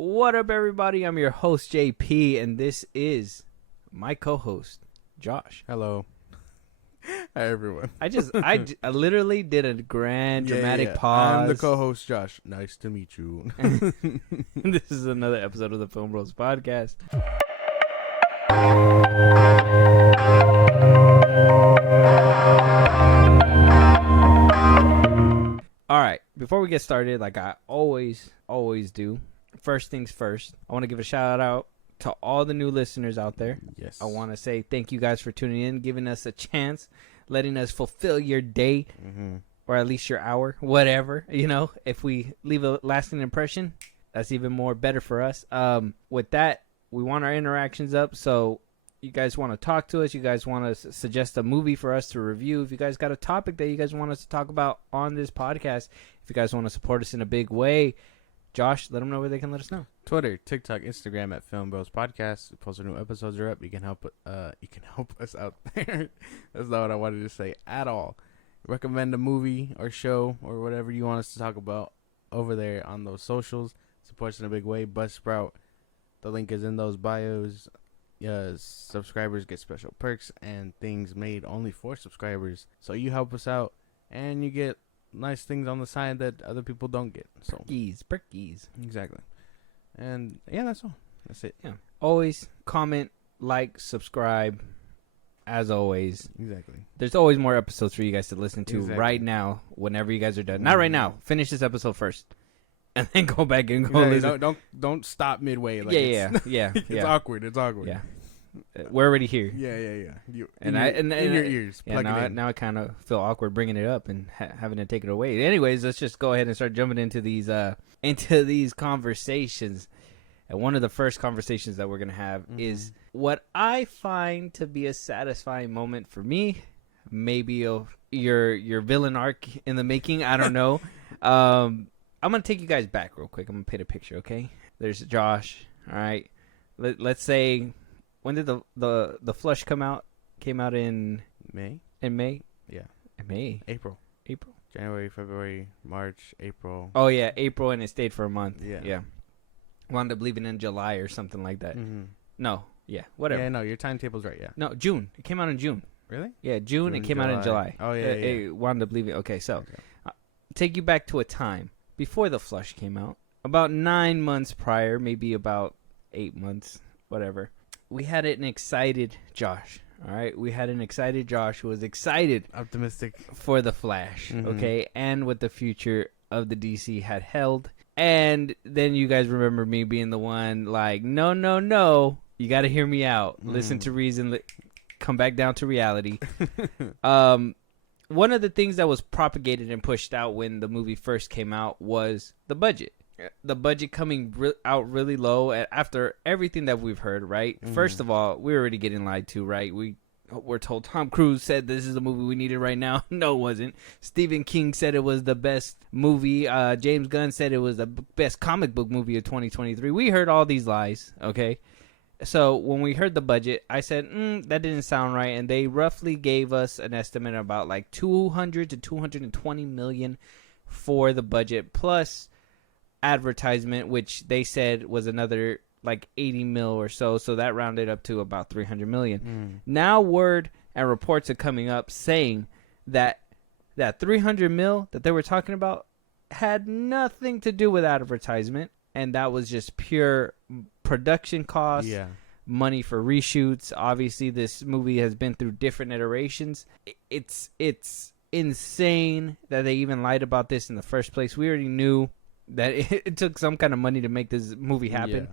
What up, everybody? I'm your host, JP, and this is my co-host, Josh. Hello. Hi, everyone. I literally did a grand dramatic pause. I'm the co-host, Josh. Nice to meet you. This is another episode of the FilmBros podcast. All right, before we get started, like I always do, first things first, I want to give a shout out to all the new listeners out there. Yes. I want to say thank you guys for tuning in, giving us a chance, letting us fulfill your day, or at least your hour, whatever. You know, if we leave a lasting impression, that's even more better for us. With that, we want our interactions up, so you guys want to talk to us, you guys want to suggest a movie for us to review, if you guys got a topic that you guys want us to talk about on this podcast, if you guys want to support us in a big way, Josh, let them know where they can let us know. Twitter, TikTok, Instagram at FilmBros Podcast. We post our new episodes are up. You can help us out there. That's not what I wanted to say at all. Recommend a movie or show or whatever you want us to talk about over there on those socials. Support us in a big way. Buzzsprout. The link is in those bios. Subscribers get special perks and things made only for subscribers. So you help us out and you get nice things on the side that other people don't get. So Perkies. Exactly. And yeah, that's all. That's it. Yeah. Always comment, like, subscribe. As always. Exactly. There's always more episodes for you guys to listen to Exactly. right now, whenever you guys are done. Not right now. Finish this episode first. And then go back and go listen. Don't stop midway. Like Yeah. It's awkward. It's awkward. Yeah. We're already here. Yeah. In your ears. Plug it in. Now I kind of feel awkward bringing it up and having to take it away. Anyways, let's just go ahead and start jumping into these conversations. And one of the first conversations that we're gonna have is what I find to be a satisfying moment for me. Maybe your villain arc in the making. I don't know. I'm gonna take you guys back real quick. I'm gonna paint a picture. Okay, there's Josh. All right, let's say. When did the Flush come out? Came out in May. In May? Yeah. In May. April. January, February, March, April. Oh yeah, April, and it stayed for a month. Yeah. Wound up leaving in July or something like that. No. Yeah. Whatever. Yeah. No, your timetable's right. Yeah. No, June. It came out in June. Really? Yeah, June. It came out in July. Oh yeah. It wound up leaving. Okay, so take you back to a time before the Flush came out, about 9 months prior, maybe about 8 months, whatever. We had an excited Josh, all right? We had an excited Josh who was excited. Optimistic. For the Flash, okay? And what the future of the DC had held. And then you guys remember me being the one like, no. You got to hear me out. Listen to reason. Come back down to reality. One of the things that was propagated and pushed out when the movie first came out was the budget. The budget coming out really low after everything that we've heard, right? First of all, we're already getting lied to, right? We're told Tom Cruise said this is the movie we needed right now. No, it wasn't. Stephen King said it was the best movie. James Gunn said it was the best comic book movie of 2023. We heard all these lies, okay? So when we heard the budget, I said, that didn't sound right. And they roughly gave us an estimate of about like 200 to 220 million for the budget, plus advertisement, which they said was another like 80 mil or so that rounded up to about 300 million. Now word and reports are coming up saying that 300 mil that they were talking about had nothing to do with advertisement, and that was just pure production costs, money for reshoots. Obviously this movie has been through different iterations. It's insane that they even lied about this in the first place. We already knew that it took some kind of money to make this movie happen.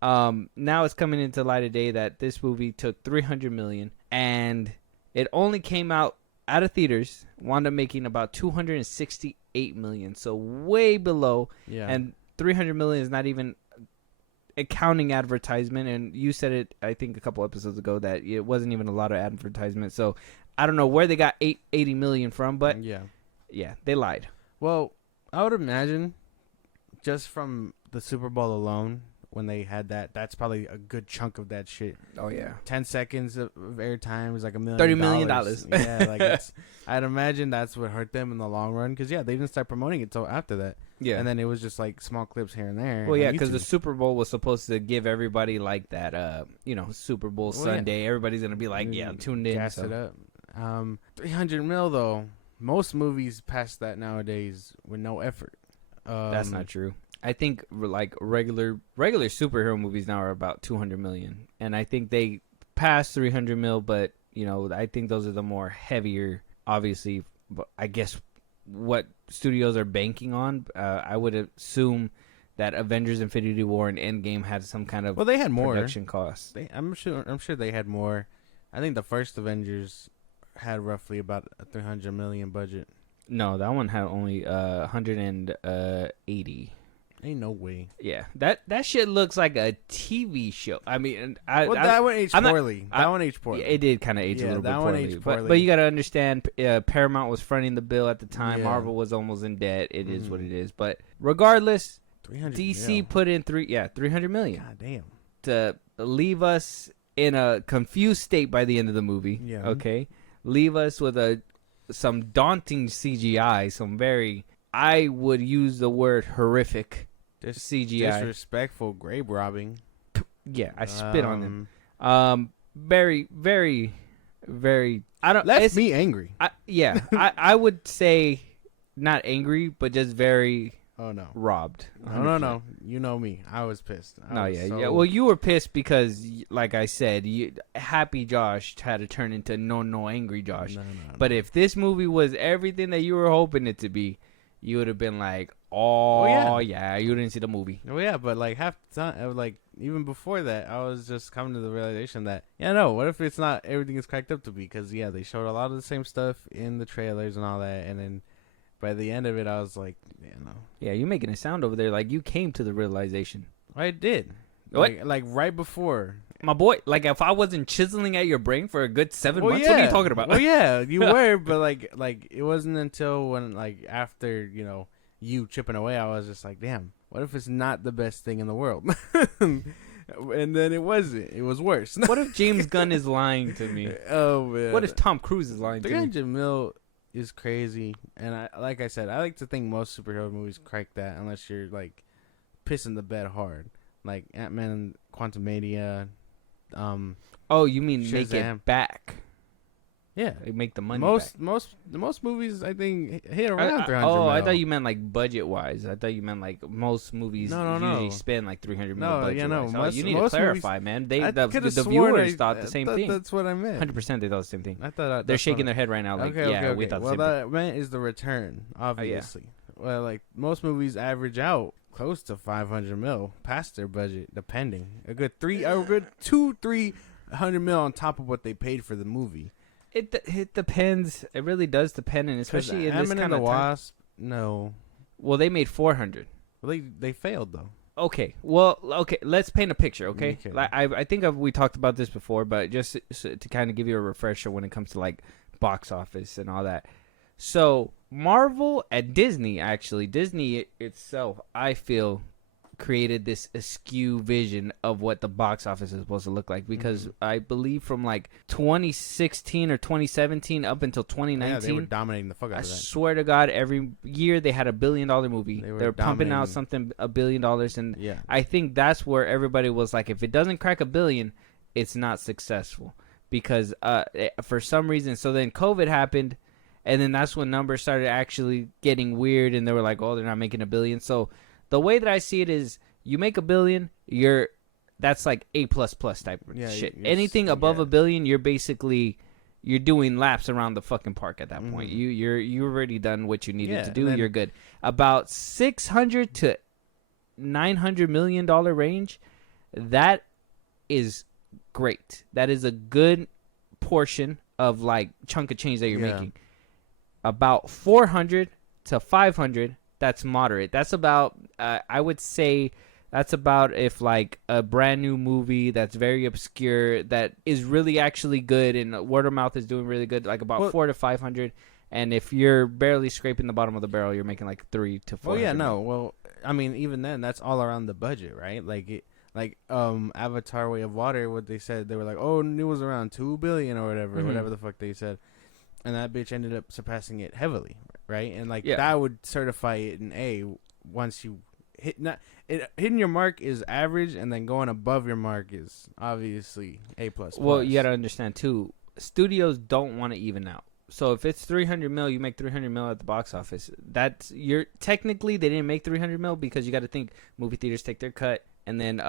Now it's coming into light of day that this movie took 300 million and it only came out of theaters, wound up making about 268 million. So way below. Yeah. And 300 million is not even accounting advertisement. And you said it, I think, a couple episodes ago that it wasn't even a lot of advertisement. So I don't know where they got 80 million from, but yeah, they lied. Well, I would imagine just from the Super Bowl alone, when they had that. That's probably a good chunk of that shit. Oh yeah. 10 seconds of airtime is like $1 million. $30 million. Yeah, like it's. I'd imagine that's what hurt them in the long run. Because yeah, they didn't start promoting it till after that. Yeah. And then it was just like small clips here and there. Well, yeah, because the Super Bowl was supposed to give everybody like that, Super Bowl Sunday. Yeah. Everybody's gonna be like, yeah, tuned in. Gas it up. 300 mil though. Most movies pass that nowadays with no effort. That's not true. I think like regular superhero movies now are about 200 million, and I think they pass 300 mil. But I think those are the more heavier. Obviously, I guess what studios are banking on. I would assume that Avengers: Infinity War and Endgame had some kind of they had more production costs. I'm sure they had more. I think the first Avengers had roughly about a 300 million budget. No, that one had only 180. Ain't no way. Yeah, that shit looks like a TV show. I mean, that one aged poorly. That one aged poorly. It did kind of age a little bit poorly. That one aged poorly. But you got to understand, Paramount was fronting the bill at the time. Yeah. Marvel was almost in debt. It is what it is. But regardless, DC put in 300 million. God damn. To leave us in a confused state by the end of the movie. Yeah. Okay. Leave us with some daunting CGI, some very, I would use the word horrific CGI. Disrespectful grave robbing. Yeah, I spit on them. Very, very, very. Left me angry. I would say not angry, but just very. Oh no. Robbed. 100%. No. You know me. I was pissed. Yeah. Well, you were pissed because, like I said, Happy Josh had to turn into no angry Josh. No. But if this movie was everything that you were hoping it to be, you would have been like, yeah, you didn't see the movie. Oh yeah, but like half the time, like even before that, I was just coming to the realization that what if it's not everything is cracked up to be? Because they showed a lot of the same stuff in the trailers and all that, and then. By the end of it, I was like, no. Yeah, you're making it sound over there like you came to the realization. I did. What? Like right before. My boy, like if I wasn't chiseling at your brain for a good 7 months, what are you talking about? Well, yeah, you were, but like it wasn't until when after, you chipping away, I was just like, damn, what if it's not the best thing in the world? And then it wasn't. It was worse. What if James Gunn is lying to me? Oh, man. What if Tom Cruise is lying to me? 300 mil is crazy, and like I said, I like to think most superhero movies crack that unless you're like pissing the bed hard, like Ant-Man and Quantumania. Oh, you mean Shazam. Make it back? Yeah, make the money. Most movies I think hit around 300. Oh, I thought you meant like budget wise. I thought you meant like most movies usually spend like 300 million. You need to clarify, man. The viewers thought the same thing. That's what I meant. 100%, they thought the same thing. I thought they're shaking their head right now. Like, okay. We thought the same thing. Well, that meant is the return, obviously. Well, like most movies average out close to 500 mil past their budget, depending. A good 200-300 mil on top of what they paid for the movie. It depends. It really does depend, and especially in this kind of time. Wasp, no. Well, they made 400. Well, they failed though. Okay. Well, okay. Let's paint a picture. Okay. Like I think we talked about this before, but just to kind of give you a refresher when it comes to like box office and all that. So Marvel and Disney itself, I feel, created this askew vision of what the box office is supposed to look like, because I believe from like 2016 or 2017 up until 2019, they were dominating the fuck out of that. I swear to God, every year they had $1 billion movie. They were pumping out something $1 billion, and I think that's where everybody was like, if it doesn't crack $1 billion, it's not successful, because for some reason. So then COVID happened, and then that's when numbers started actually getting weird, and they were like, oh, they're not making $1 billion. So the way that I see it is, you make $1 billion, that's like A++ type of shit. Anything above $1 billion, you're doing laps around the fucking park at that point. You already done what you needed to do. You're good. About $600 to $900 million range, that is great. That is a good portion of like chunk of change that you're making. About 400 to 500. That's moderate. That's about, I would say, that's about if like a brand new movie that's very obscure that is really actually good and word of mouth is doing really good, like about 400 to 500. And if you're barely scraping the bottom of the barrel, you're making like 300 to 400. Well, I mean, even then, that's all around the budget, right? Like Like Avatar: Way of Water, what they said, they were like, oh, it was around 2 billion or whatever, whatever the fuck they said, and that bitch ended up surpassing it heavily, right? And like that would certify it an A once you hitting your mark is average, and then going above your mark is obviously A plus. Well, you gotta understand too. Studios don't want to even out. So if it's 300 mil, you make 300 mil at the box office. That's technically they didn't make 300 mil because you got to think movie theaters take their cut, and then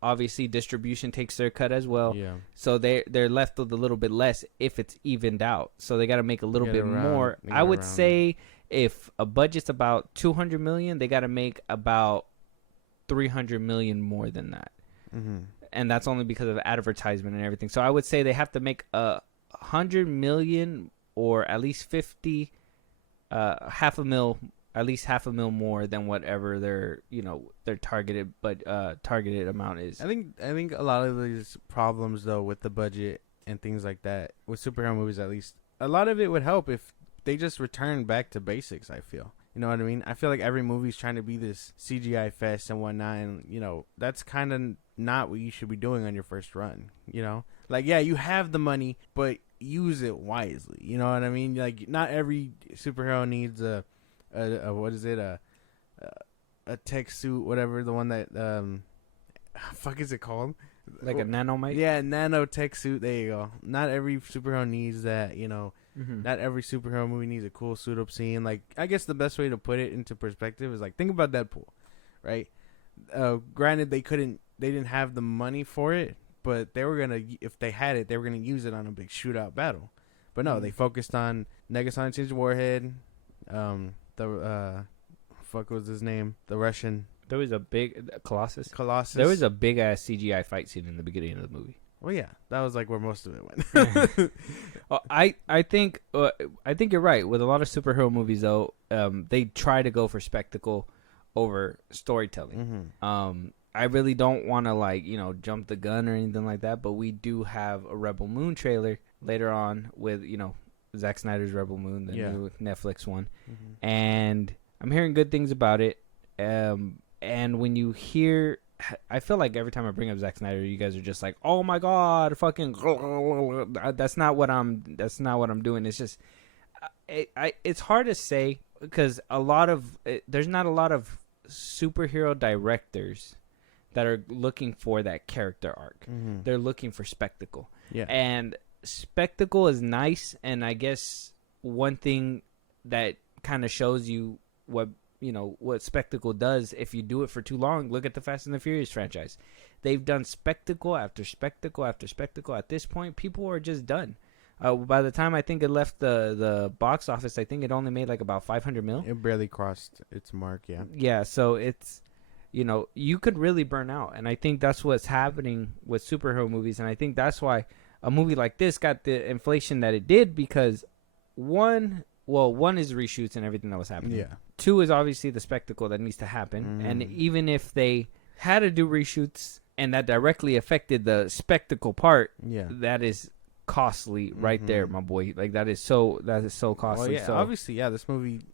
obviously distribution takes their cut as well. Yeah. So they're left with a little bit less if it's evened out. So they got to make a little bit more. I would say if a budget's about 200 million, they got to make about 300 million more than that. And that's only because of advertisement and everything. So I would say they have to make 100 million or at least 50, half a mil more than whatever their targeted amount is. I think a lot of these problems though with the budget and things like that with superhero movies, at least a lot of it would help if they just return back to basics. I feel. You know what I mean? I feel like every movie's trying to be this CGI fest and whatnot, and that's kind of not what you should be doing on your first run. Like you have the money, but use it wisely. You know what I mean? Like not every superhero needs a what is it, a tech suit, whatever, the one that fuck is it called? Like a nanomite? Yeah, nanotech suit. There you go. Not every superhero needs that. Not every superhero movie needs a cool suit up scene. Like, I guess the best way to put it into perspective is like, think about Deadpool, right? Granted, they didn't have the money for it, but they were gonna, if they had it, they were gonna use it on a big shootout battle. But no, they focused on Negasonic Change Warhead, fuck was his name? The Russian. There was a big Colossus. There was a big ass CGI fight scene in the beginning of the movie. Well, yeah, that was like where most of it went. I think you're right. With a lot of superhero movies, though, they try to go for spectacle over storytelling. I really don't want to jump the gun or anything like that, but we do have a Rebel Moon trailer later on with Zack Snyders Rebel Moon, the new Netflix one, and I'm hearing good things about it. And when you hear, I feel like every time I bring up Zack Snyder, you guys are just like, "Oh my god, fucking!" That's not what I'm doing. It's just, it's hard to say because there's not a lot of superhero directors that are looking for that character arc. They're looking for spectacle. Yeah, and spectacle is nice, and I guess one thing that kind of shows you what spectacle does if you do it for too long. Look at the Fast and the Furious franchise. They've done spectacle after spectacle after spectacle. At this point, people are just done. By the time I think it left the box office, I think it only made like about 500 mil. It barely crossed its mark, yeah. Yeah, so it's, you could really burn out. And I think that's what's happening with superhero movies. And I think that's why a movie like this got the inflation that it did, because one is reshoots and everything that was happening. Yeah. Two is obviously the spectacle that needs to happen. And even if they had to do reshoots and that directly affected the spectacle part, that is costly right there, my boy. Like that is so costly. Well, yeah, so obviously, yeah, this movie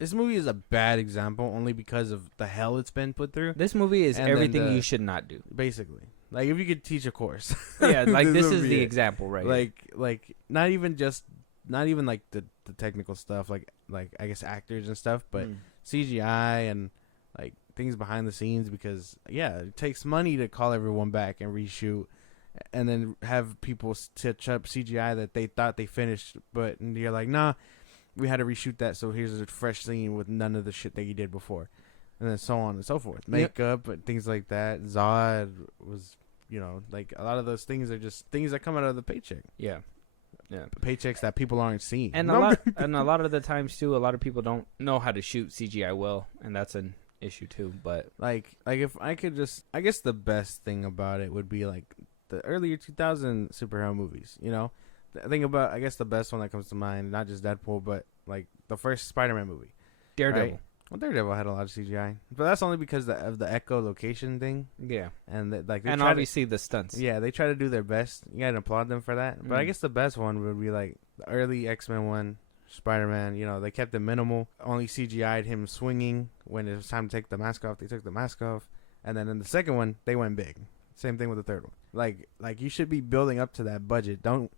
is a bad example only because of the hell it's been put through. This movie is everything you should not do. Basically. Like if you could teach a course. Yeah, like this is the example, right? Like not even like the technical stuff, like I guess actors and stuff, but CGI and like things behind the scenes, because it takes money to call everyone back and reshoot and then have people touch up CGI that they thought they finished, but you're like, nah, we had to reshoot that, so here's a fresh scene with none of the shit that you did before, and then so on and so forth. Makeup and things like that. Zod was, like a lot of those things are just things that come out of the paycheck. Yeah, paychecks that people aren't seeing. And a lot of the times too, a lot of people don't know how to shoot CGI well, and that's an issue too. But like if I could just, I guess the best thing about it would be like the earlier 2000 superhero movies. I think about, I guess the best one that comes to mind, not just Deadpool, but like the first Spider-Man movie, Daredevil. Right? Well, Daredevil had a lot of CGI, but that's only because of the echolocation thing. Yeah, and and obviously the stunts. Yeah, they try to do their best. You gotta applaud them for that. But I guess the best one would be like the early X-Men one, Spider-Man. They kept it minimal. Only CGI'd him swinging when it was time to take the mask off. They took the mask off, And then in the second one, they went big. Same thing with the third one. Like you should be building up to that budget. Don't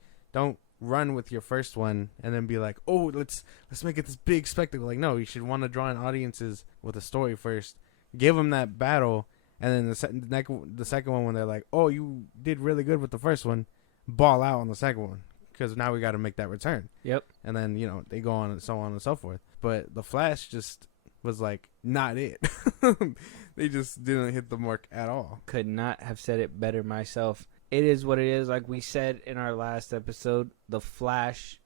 run with your first one and then be like, oh, let's make it this big spectacle. Like, no, you should want to draw in audiences with a story first. Give them that battle, and then the second one, when they're like, oh, you did really good with the first one, ball out on the second one, because now we got to make that return. Yep. And then, you know, they go on and so forth. But the Flash just was like not it. They just didn't hit the mark at all. Could not have said it better myself. It is what it is. Like we said in our last episode, the Flush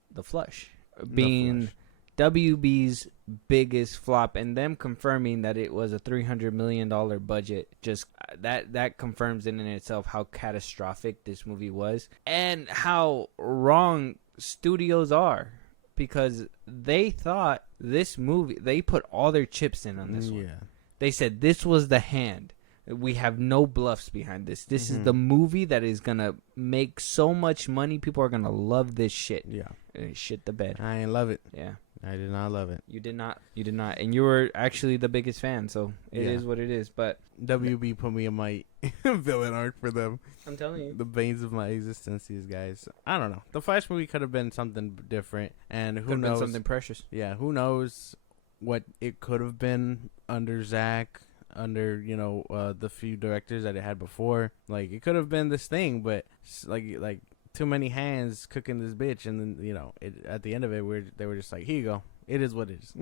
being WB's biggest flop, and them confirming that it was a $300 million budget, just that confirms in itself how catastrophic this movie was and how wrong studios are, because they thought this movie, they put all their chips in on this one. They said this was the hand. We have no bluffs behind this. This is the movie that is going to make so much money. People are going to love this shit. Yeah. And shit the bed. I ain't love it. Yeah. I did not love it. You did not. And you were actually the biggest fan, so it is what it is. But WB put me in my villain arc for them. I'm telling you. The banes of my existence, these guys. I don't know. The Flash movie could have been something different, and who knows? Been something precious. Yeah, who knows what it could have been under Zack, under, you know, the few directors that it had before. Like, it could have been this thing, but like too many hands cooking this bitch, and then, you know, at the end of it, they were just like, here you go. It is what it is.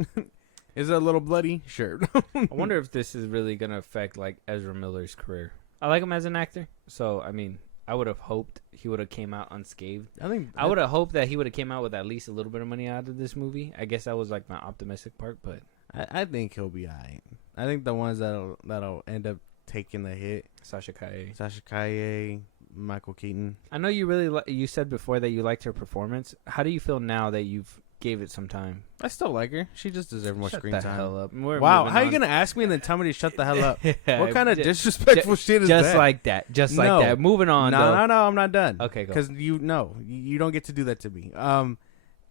Is it a little bloody? Sure. I wonder if this is really going to affect, like, Ezra Miller's career. I like him as an actor, so, I mean, I would have hoped he would have came out unscathed. I would have hoped that he would have came out with at least a little bit of money out of this movie. I guess that was, like, my optimistic part, but I think he'll be alright. I think the ones that'll end up taking the hit, Sasha Calle, Michael Keaton. I know you really you said before that you liked her performance. How do you feel now that you've gave it some time? I still like her. She just deserves more screen time. Shut the hell up. Wow, how are you gonna ask me and then tell me to shut the hell up? What kind of disrespectful shit is that? Just like that. Just like that. Moving on. No, I'm not done. Okay, go. Because you don't get to do that to me.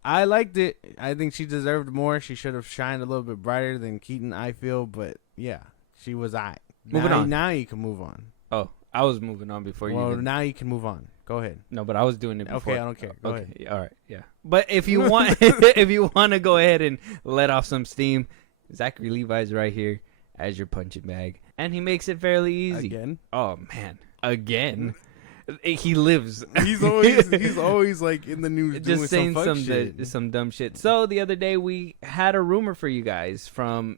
I liked it. I think she deserved more. She should have shined a little bit brighter than Keaton, I feel. But yeah, she was alright. Moving on. Now you can move on. Oh, I was moving on before you. Well, now you can move on. Go ahead. No, but I was doing it before. Okay, I don't care. Go ahead. All right, yeah. But if you want, if you want to go ahead and let off some steam, Zachary Levi's right here as your punching bag, and he makes it fairly easy. Again? Oh man, again. He lives. He's always like in the news just doing saying some dumb shit. So the other day we had a rumor for you guys from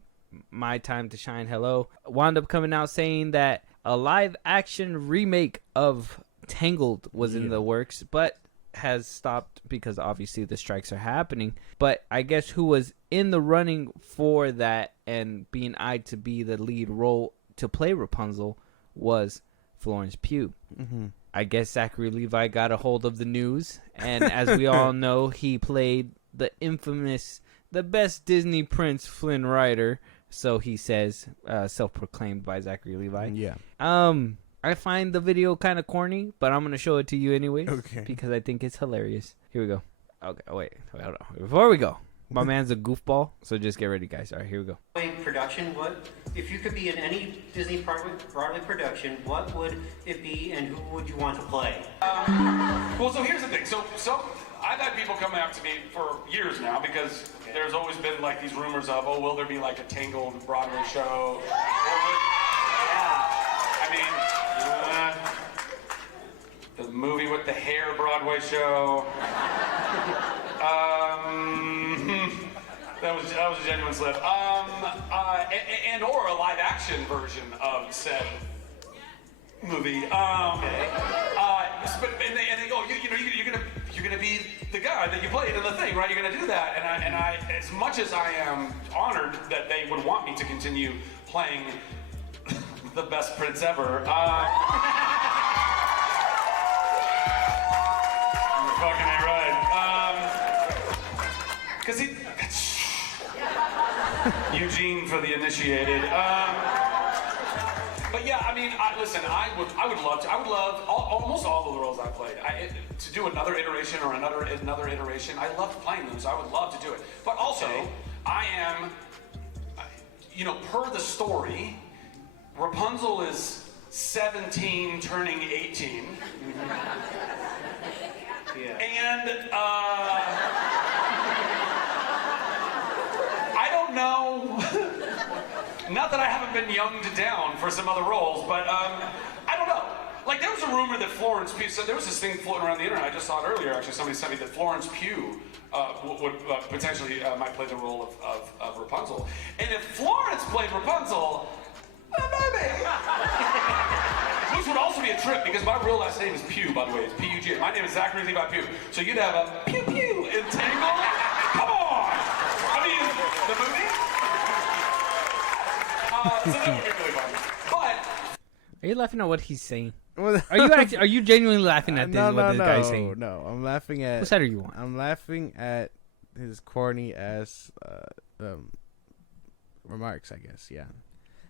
My Time to Shine. Hello, wound up coming out saying that a live action remake of Tangled was in the works, but has stopped because obviously the strikes are happening. But I guess who was in the running for that and being eyed to be the lead role to play Rapunzel was Florence Pugh. Mm-hmm. I guess Zachary Levi got a hold of the news, and as we all know, he played the infamous, the best Disney prince, Flynn Rider. So he says, self-proclaimed by Zachary Levi. Yeah. I find the video kind of corny, but I'm going to show it to you anyway. Okay. Because I think it's hilarious. Here we go. Okay, wait, hold on. Before we go, my man's a goofball, so just get ready, guys. All right, here we go. Production, what if you could be in any Disney Broadway production, what would it be and who would you want to play? Well, so here's the thing. So I've had people come out to me for years now because there's always been like these rumors of, oh, will there be like a Tangled Broadway show? The movie with the hair Broadway show. That was a genuine slip. And or a live action version of said movie. And they go, you're gonna be the guy that you played in the thing, right? You're gonna do that. And I, as much as I am honored that they would want me to continue playing the best prince ever. You're fucking right. Because he. Eugene for the initiated. But yeah, I mean, listen, I would love almost all of the roles I played. To do another iteration or another iteration. I loved playing them, so I would love to do it. But also, I am, per the story, Rapunzel is 17 turning 18. Yeah. And, I don't know. Not that I haven't been younged down for some other roles, but, I don't know. Like, there was a rumor that Florence Pugh, so there was this thing floating around the internet, I just saw it earlier, actually, somebody sent me that Florence Pugh would potentially might play the role of Rapunzel. And if Florence played Rapunzel, maybe. Which would also be a trip, because my real last name is Pugh, by the way. It's P-U-G. My name is Zachary Levi Pugh. So you'd have a Pew Pew in Tangled. Come on! I mean, the movie? So that would be really fun. But... Are you laughing at what he's saying? Well, Are you genuinely laughing at this, what this guy's saying? No, I'm laughing at... What side are you on? I'm laughing at his corny-ass remarks, I guess, yeah.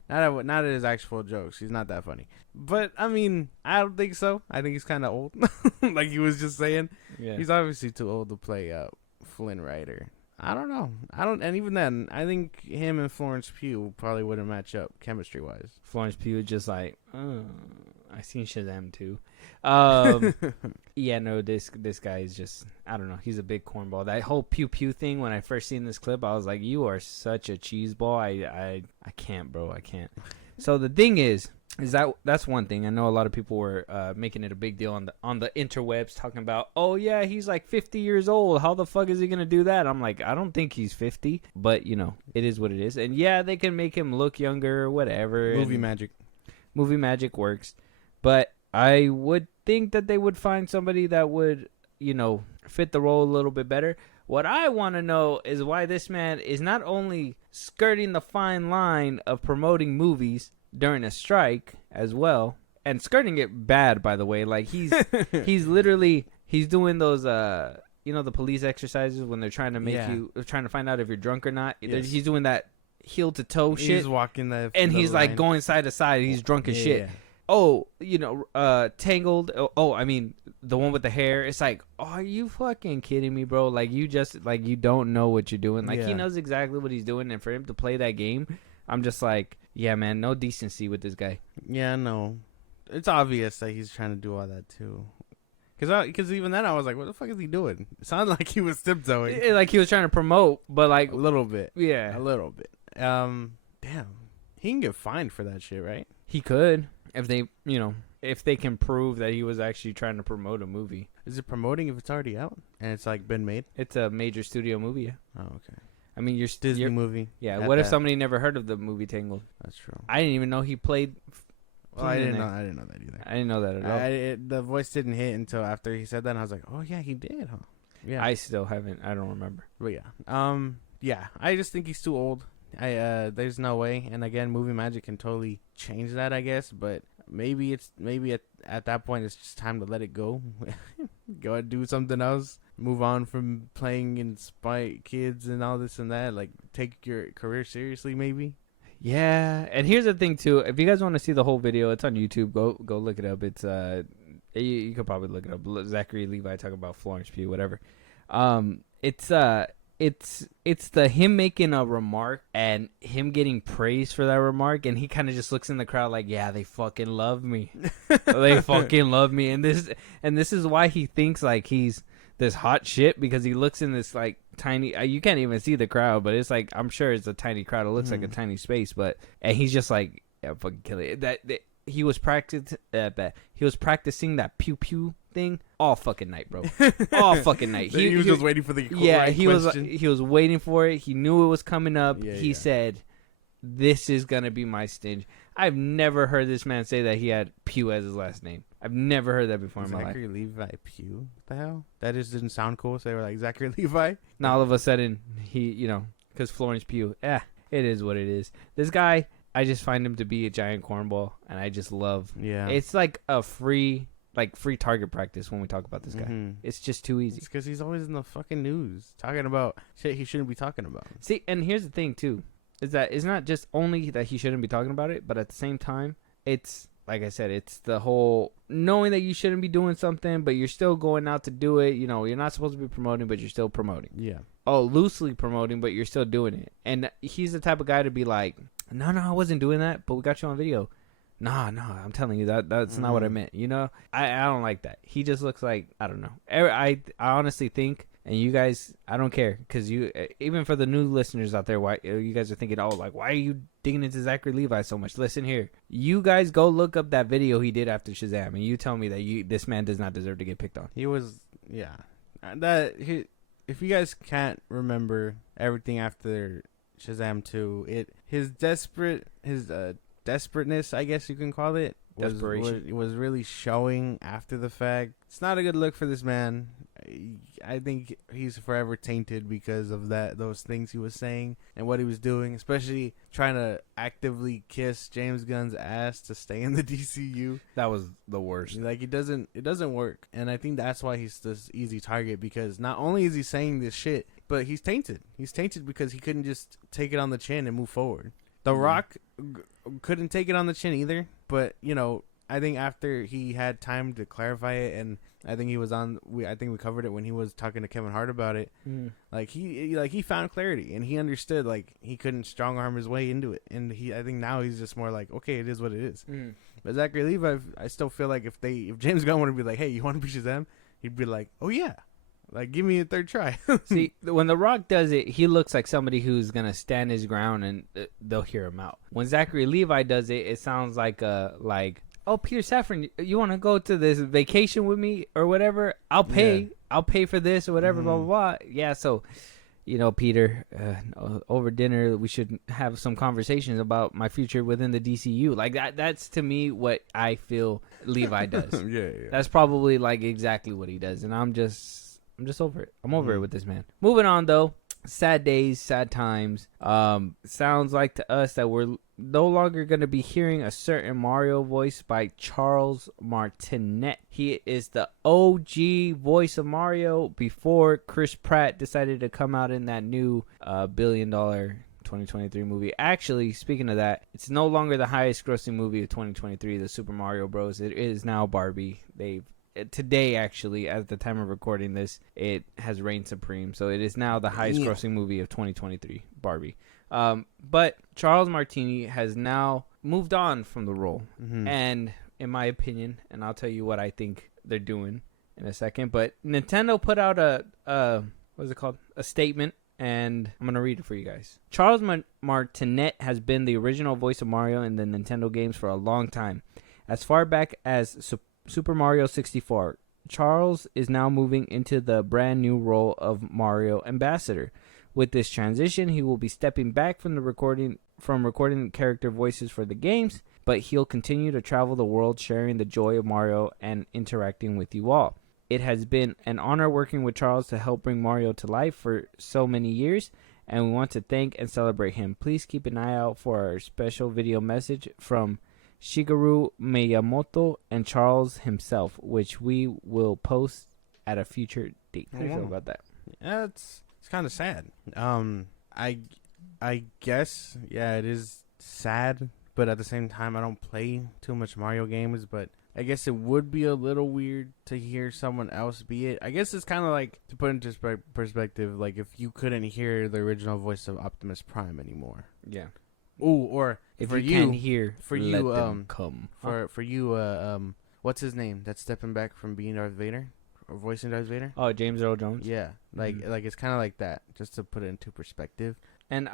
Not at his actual jokes. He's not that funny. But, I mean, I don't think so. I think he's kind of old. Like he was just saying. Yeah. He's obviously too old to play Flynn Rider. I don't know. And even then, I think him and Florence Pugh probably wouldn't match up chemistry-wise. Florence Pugh just like, I seen Shazam too. Yeah, no, this guy is just, I don't know. He's a big cornball. That whole Pew Pew thing, when I first seen this clip, I was like, you are such a cheeseball. I can't, bro. I can't. So the thing is that's one thing. I know a lot of people were making it a big deal on the interwebs, talking about, oh yeah, he's like 50 years old. How the fuck is he gonna do that? I'm like, I don't think he's 50, but you know, it is what it is. And yeah, they can make him look younger or whatever. Movie magic works, but I would think that they would find somebody that would, you know, fit the role a little bit better. What I want to know is why this man is not only skirting the fine line of promoting movies during a strike as well, and skirting it bad, by the way. Like he's he's doing those you know, the police exercises when they're trying to make trying to find out if you're drunk or not. Yes. He's doing that heel to toe shit. He's walking and he's line. like going side to side. He's drunk as shit. Yeah. Oh, you know, Tangled. Oh, I mean, the one with the hair. It's like, oh, are you fucking kidding me, bro? Like, you just, like, you don't know what you're doing. Like, he knows exactly what he's doing. And for him to play that game, I'm just like, yeah, man, no decency with this guy. Yeah, no. It's obvious that he's trying to do all that, too. Because even then, I was like, what the fuck is he doing? It sounded like he was tiptoeing. Like, he was trying to promote, but, like... A little bit. Yeah. A little bit. Damn. He can get fined for that shit, right? He could. If they, you know, if they can prove that he was actually trying to promote a movie. Is it promoting if it's already out and it's like been made? It's a major studio movie. Yeah. Oh, okay. I mean, Disney movie. Yeah. What if somebody never heard of the movie Tangled? That's true. I didn't even know he played. Well, I didn't know that either. I didn't know that at all. The voice didn't hit until after he said that, and I was like, oh yeah, he did, huh? Yeah. I still haven't. I don't remember. But yeah. Yeah. I just think he's too old. There's no way. And again, movie magic can totally change that, I guess. But maybe at that point it's just time to let it go. Go and do something else. Move on from playing in Spy Kids and all this and that. Like, take your career seriously, maybe. Yeah, and here's the thing too. If you guys want to see the whole video, it's on YouTube. Go look it up. It's you could probably look it up. Zachary Levi talking about Florence Pugh, whatever. It's the him making a remark and him getting praised for that remark, and he kind of just looks in the crowd like, yeah, they fucking love me. They fucking love me. And this is why he thinks like he's this hot shit, because he looks in this like tiny, you can't even see the crowd, but it's like, I'm sure it's a tiny crowd. It looks like a tiny space, and he's just like, yeah, fucking kill it. That he was practicing that pew pew thing all fucking night, bro. All fucking night. He was just waiting for the question. He was waiting for it. He knew it was coming up. Yeah, he said, this is gonna be my stinge. I've never heard this man say that he had Pugh as his last name. I've never heard that before in my life. Zachary Levi Pugh? What the hell? That just didn't sound cool, so they were like, Zachary Levi? Now all of a sudden, he, you know, because Florence Pugh, it is what it is. This guy, I just find him to be a giant cornball, and I just love. Yeah. It's like a free target practice when we talk about this guy. Mm-hmm. It's just too easy. It's because he's always in the fucking news talking about shit he shouldn't be talking about. See, and here's the thing too, is that it's not just only that he shouldn't be talking about it, but at the same time, it's like I said, it's the whole knowing that you shouldn't be doing something, but you're still going out to do it. You know, you're not supposed to be promoting, but you're still promoting. Yeah. Oh, loosely promoting, but you're still doing it. And he's the type of guy to be like, No, I wasn't doing that, but we got you on video. No, I'm telling you that's not what I meant. You know, I don't like that. He just looks like, I don't know. I honestly think, and you guys, I don't care, because you, even for the new listeners out there, why you guys are thinking, oh, like, why are you digging into Zachary Levi so much? Listen here, you guys go look up that video he did after Shazam, and you tell me that this man does not deserve to get picked on. He was, yeah. If you guys can't remember everything after Shazam 2, his desperateness, I guess you can call it, was really showing after the fact. It's not a good look for this man. I think he's forever tainted because of those things he was saying and what he was doing, especially trying to actively kiss James Gunn's ass to stay in the DCU. That was the worst. Like, it doesn't work, and I think that's why he's this easy target, because not only is he saying this shit, but he's tainted. He's tainted because he couldn't just take it on the chin and move forward. The Rock couldn't take it on the chin either, but, you know, I think after he had time to clarify it, and I think he was I think we covered it when he was talking to Kevin Hart about it. Like, he found clarity, and he understood, like, he couldn't strong arm his way into it, and I think now he's just more like, okay, it is what it is. But Zachary Levi, I still feel like if James Gunn wanted to be like, hey, you want to be Shazam, he'd be like, oh yeah, like, give me a third try. See, when The Rock does it, he looks like somebody who's gonna stand his ground, and they'll hear him out. When Zachary Levi does it, it sounds like oh, Peter Safran, you want to go to this vacation with me or whatever? I'll pay. Yeah. I'll pay for this or whatever, blah, blah, blah. Yeah, so, you know, Peter, over dinner, we should have some conversations about my future within the DCU. Like, that's to me what I feel Levi does. Yeah. That's probably, like, exactly what he does. And I'm just over it. I'm over it with this man. Moving on, though. Sad days, sad times. Sounds like to us that we're no longer going to be hearing a certain Mario voice by Charles Martinet. He is the OG voice of Mario before Chris Pratt decided to come out in that new $1 billion 2023 movie. Actually, speaking of that, it's no longer the highest grossing movie of 2023, the Super Mario Bros. It is now Barbie. Today, actually, at the time of recording this, it has reigned supreme. So it is now the highest grossing movie of 2023, Barbie. But Charles Martinet has now moved on from the role. And in my opinion, and I'll tell you what I think they're doing in a second, but Nintendo put out a statement, and I'm going to read it for you guys. Charles Martinet has been the original voice of Mario in the Nintendo games for a long time. As far back as Super Mario 64, Charles is now moving into the brand new role of Mario Ambassador. With this transition, he will be stepping back from recording character voices for the games, but he'll continue to travel the world sharing the joy of Mario and interacting with you all. It has been an honor working with Charles to help bring Mario to life for so many years, and we want to thank and celebrate him. Please keep an eye out for our special video message from Shigeru Miyamoto and Charles himself, which we will post at a future date. How do you feel about that? Yeah, it's kind of sad. I guess, yeah, it is sad, but at the same time, I don't play too much Mario games, but I guess it would be a little weird to hear someone else be it. I guess it's kind of like, to put into perspective, like if you couldn't hear the original voice of Optimus Prime anymore. Yeah. Ooh, or if for you can't hear, for let you, them come. For you, what's his name? That's stepping back from being Darth Vader or voicing Darth Vader. Oh, James Earl Jones. Yeah, like it's kind of like that, just to put it into perspective. And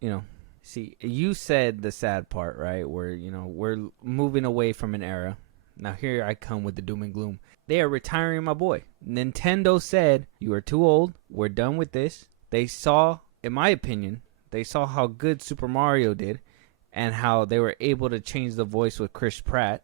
you know, see, you said the sad part, right? Where, you know, we're moving away from an era. Now here I come with the doom and gloom. They are retiring my boy. Nintendo said, you are too old. We're done with this. They saw, in my opinion, they saw how good Super Mario did and how they were able to change the voice with Chris Pratt.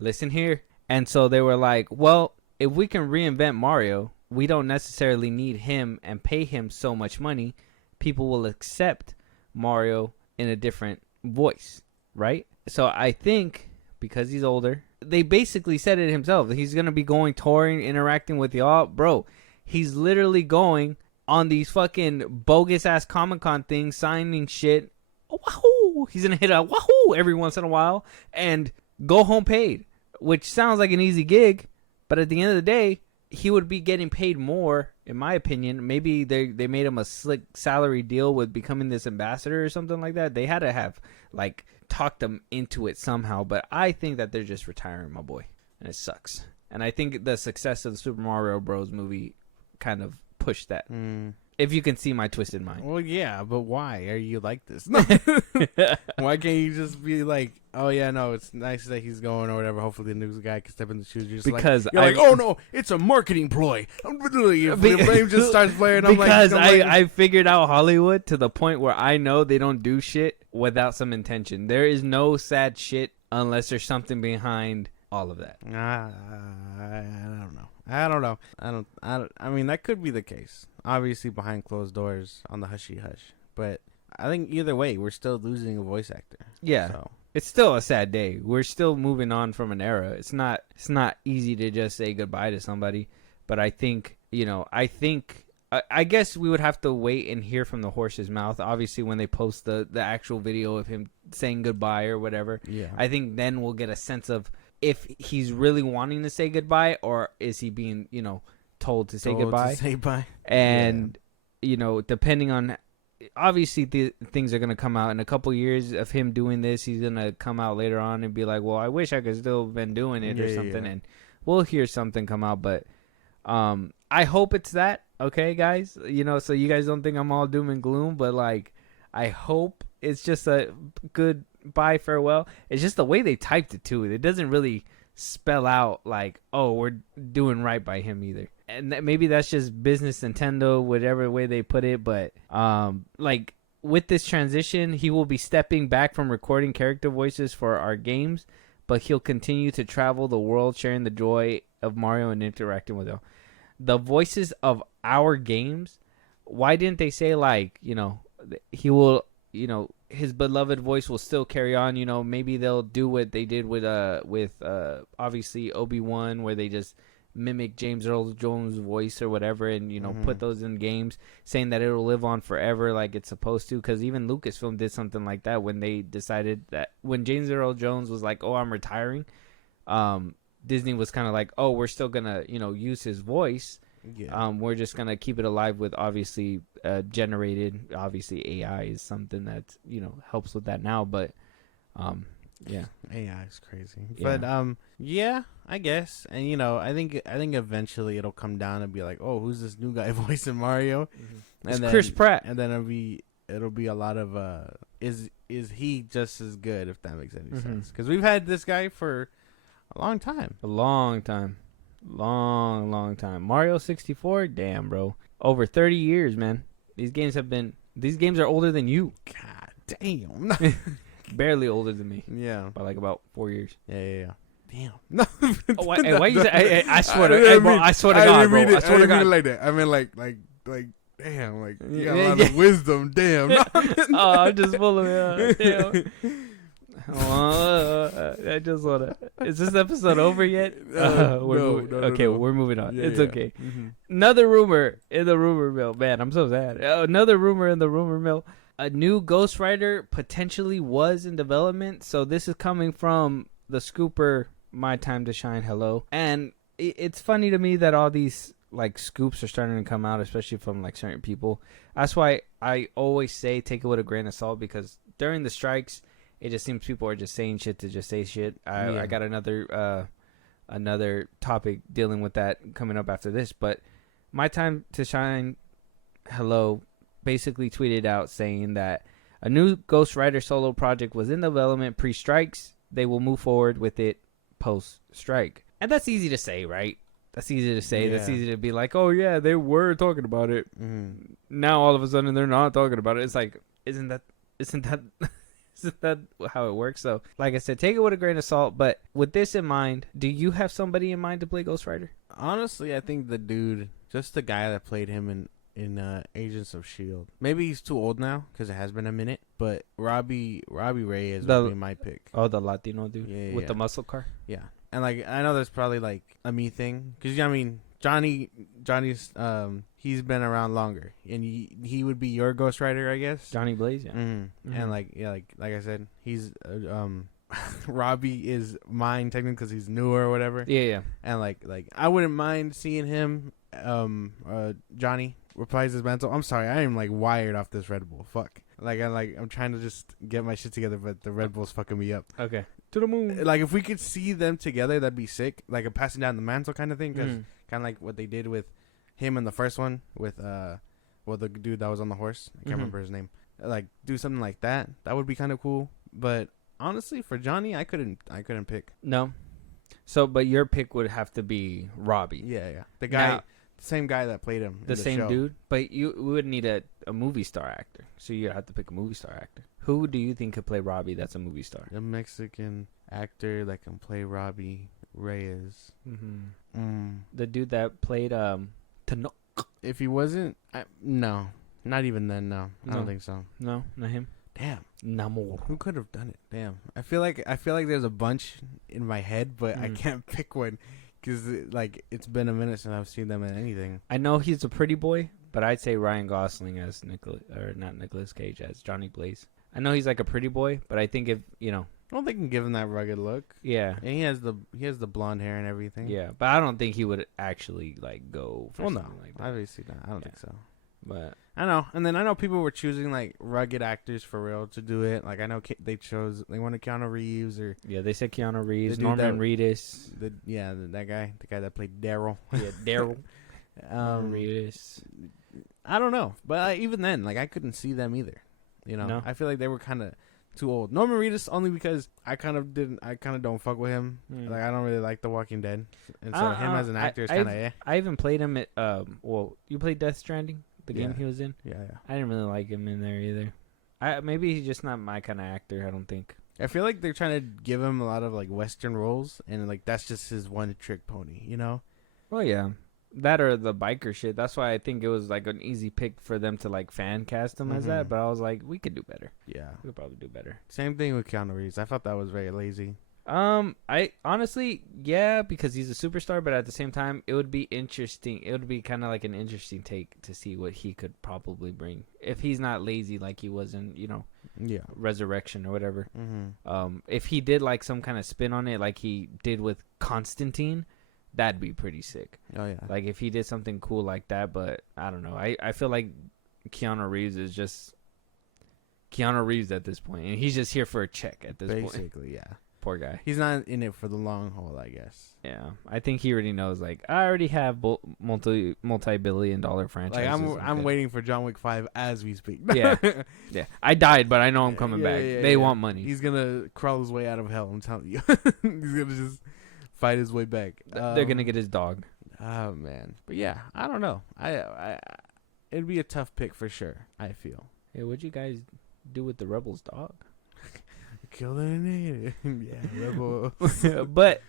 Listen here. And so they were like, well, if we can reinvent Mario, we don't necessarily need him and pay him so much money. People will accept Mario in a different voice, right? So I think because he's older, they basically said it himself. He's going to be going touring, interacting with y'all. Bro, he's literally going on these fucking bogus ass Comic-Con things, signing shit. Wahoo! He's gonna hit a wahoo every once in a while and go home paid, which sounds like an easy gig, but at the end of the day, he would be getting paid more, in my opinion. Maybe they made him a slick salary deal with becoming this ambassador or something like that. They had to have like talked them into it somehow. But I think that they're just retiring my boy, and it sucks. And I think the success of the Super Mario Bros. Movie kind of pushed that. If you can see my twisted mind. Well, yeah, but why are you like this? Why can't you just be like, oh yeah, no, it's nice that he's going or whatever. Hopefully the new guy can step in the shoes. You're just Because you're like, oh no, it's a marketing ploy. Your flame just starts flaring. Because I figured out Hollywood to the point where I know they don't do shit without some intention. There is no sad shit unless there's something behind all of that. I don't know. I mean, that could be the case. Obviously, behind closed doors on the hushy hush. But I think either way, we're still losing a voice actor. Yeah. So. It's still a sad day. We're still moving on from an era. It's not easy to just say goodbye to somebody. But I think, I guess we would have to wait and hear from the horse's mouth. Obviously, when they post the actual video of him saying goodbye or whatever. Yeah. I think then we'll get a sense of if he's really wanting to say goodbye or is he being, told to say goodbye. And, depending on, obviously things are going to come out in a couple years of him doing this. He's going to come out later on and be like, well, I wish I could still have been doing it or something. Yeah. And we'll hear something come out. But I hope it's that. Okay, guys, so you guys don't think I'm all doom and gloom, but like, I hope it's just a good bye farewell. It's just the way they typed it too. It doesn't really spell out like, oh, we're doing right by him either. And maybe that's just business Nintendo, whatever way they put it. But like with this transition, he will be stepping back from recording character voices for our games, but he'll continue to travel the world, sharing the joy of Mario and interacting with him. The voices of our games, why didn't they say like, he will, his beloved voice will still carry on, maybe they'll do what they did with obviously Obi-Wan, where they just mimic James Earl Jones' voice or whatever, and put those in games, saying that it'll live on forever like it's supposed to. Because even Lucasfilm did something like that when they decided that when James Earl Jones was like, oh, I'm retiring, Disney was kind of like, oh, we're still gonna use his voice. Yeah. We're just gonna keep it alive with obviously generated. Obviously AI is something that helps with that now, but yeah, AI is crazy. Yeah. But yeah, I guess, and I think eventually it'll come down and be like, oh, who's this new guy voicing Mario? Mm-hmm. It's Chris Pratt, and then it'll be a lot of is he just as good, if that makes any sense? Because we've had this guy for a long time. Long time. Mario 64, damn, bro. Over 30 years, man. These games are older than you. God damn. Barely older than me. Yeah. By like about 4 years. Yeah. Damn. No. Why you say, I swear to God, I swear to God, bro. I swear to God. Like that. I mean like damn, like you got a lot of wisdom, damn. Oh, I'm just full of it. Damn. I just wanna. Is this episode over yet? No, we're moving on. Yeah, it's yeah. okay. Mm-hmm. Another rumor in the rumor mill. Man, I'm so sad. Another rumor in the rumor mill. A new Ghost Rider potentially was in development. So this is coming from the scooper My Time to Shine. Hello. And it's funny to me that all these like scoops are starting to come out, especially from like certain people. That's why I always say take it with a grain of salt, because during the strikes, it just seems people are just saying shit to just say shit. I got another topic dealing with that coming up after this. But My Time to Shine, hello, basically tweeted out saying that a new Ghost Rider solo project was in development pre-strikes. They will move forward with it post-strike. And that's easy to say, right? That's easy to say. Yeah. That's easy to be like, oh, yeah, they were talking about it. Mm. Now, all of a sudden, they're not talking about it. It's like, isn't that how it works? So, like I said, take it with a grain of salt. But with this in mind, do you have somebody in mind to play Ghost Rider? Honestly, I think the dude, just the guy that played him in Agents of S.H.I.E.L.D. Maybe he's too old now because it has been a minute. But Robbie Reyes would be my pick. Oh, the Latino dude with the muscle car? Yeah. And like I know there's probably like a me thing. Because, I mean, Johnny's he's been around longer, and he would be your Ghost Rider, I guess. Johnny Blaze, yeah. Mm-hmm. And like I said, he's Robbie is mine technically because he's newer or whatever. Yeah. And like I wouldn't mind seeing him. Johnny reprise his mantle. I'm sorry, I am like wired off this Red Bull. Fuck. I'm trying to just get my shit together, but the Red Bull's fucking me up. Okay. To the moon. Like if we could see them together, that'd be sick. Like a passing down the mantle kind of thing, because Mm. kind of like what they did with him in the first one with the dude that was on the horse. I can't remember his name. Like do something like that. That would be kind of cool. But honestly, for Johnny, I couldn't pick. No. So, but your pick would have to be Robbie. Yeah. The guy, Now, same guy that played him. the in same show. dude. But you would need a movie star actor. So you have to pick a movie star actor. Who do you think could play Robbie that's a movie star? A Mexican actor that can play Robbie Reyes. The dude that played Tano. If he wasn't, no, not even then. No, I No. don't think so. No, not him. Damn, Namor. who could have done it? Damn, I feel like there's a bunch in my head, but I can't pick one because it's been a minute since I've seen them in anything. I know he's a pretty boy, but I'd say Ryan Gosling as not Nicolas Cage as Johnny Blaze. I know he's like a pretty boy, but I think if I don't think can give him that rugged look. yeah, And he has the blonde hair and everything. yeah, but I don't think he would actually like go for Well, no, something like that. obviously not. I don't think so. But I know, and then I know people were choosing like rugged actors for real to do it. Like I know they wanted Keanu Reeves or yeah, they said Keanu Reeves, dude Norman that- Reedus. the guy that played Daryl. Yeah, Daryl. Norman Reedus. I don't know, but even then, like I couldn't see them either. No? I feel like they were kind of too old. Norman Reedus only because I kind of don't fuck with him. Like I don't really like The Walking Dead, and so him as an actor is kind of I even played him at you played Death Stranding, the game Yeah. he was in. yeah. I didn't really like him in there either. Maybe he's just not my kind of actor. I don't think. I feel like they're trying to give him a lot of like Western roles, and like that's just his one trick pony, Well, yeah, that or the biker shit. That's why I think it was like an easy pick for them to like fan cast him as that. But I was like, we could do better. Yeah. We could probably do better. Same thing with Keanu Reeves. I thought that was very lazy. I honestly, yeah, because he's a superstar, but at the same time, it would be interesting. It would be kind of like an interesting take to see what he could probably bring if he's not lazy like he was in, Yeah. Resurrection or whatever. Mm-hmm. If he did like some kind of spin on it, like he did with Constantine, that'd be pretty sick. Oh yeah. Like if he did something cool like that, but I don't know. I feel like Keanu Reeves is just Keanu Reeves at this point, and he's just here for a check at this point. Basically, yeah. Poor guy. He's not in it for the long haul, I guess. Yeah, I think he already knows. Like, I already have multi-billion-dollar franchises. Like I'm waiting for John Wick 5 as we speak. Yeah, yeah. I died, but I know I'm coming back. They want money. He's gonna crawl his way out of hell. I'm telling you. He's gonna just fight his way back. They're gonna get his dog. Oh man, but yeah, I don't know. I it'd be a tough pick for sure. I feel. Hey, what'd you guys do with the Rebel's dog? Kill it. Yeah, Rebel. But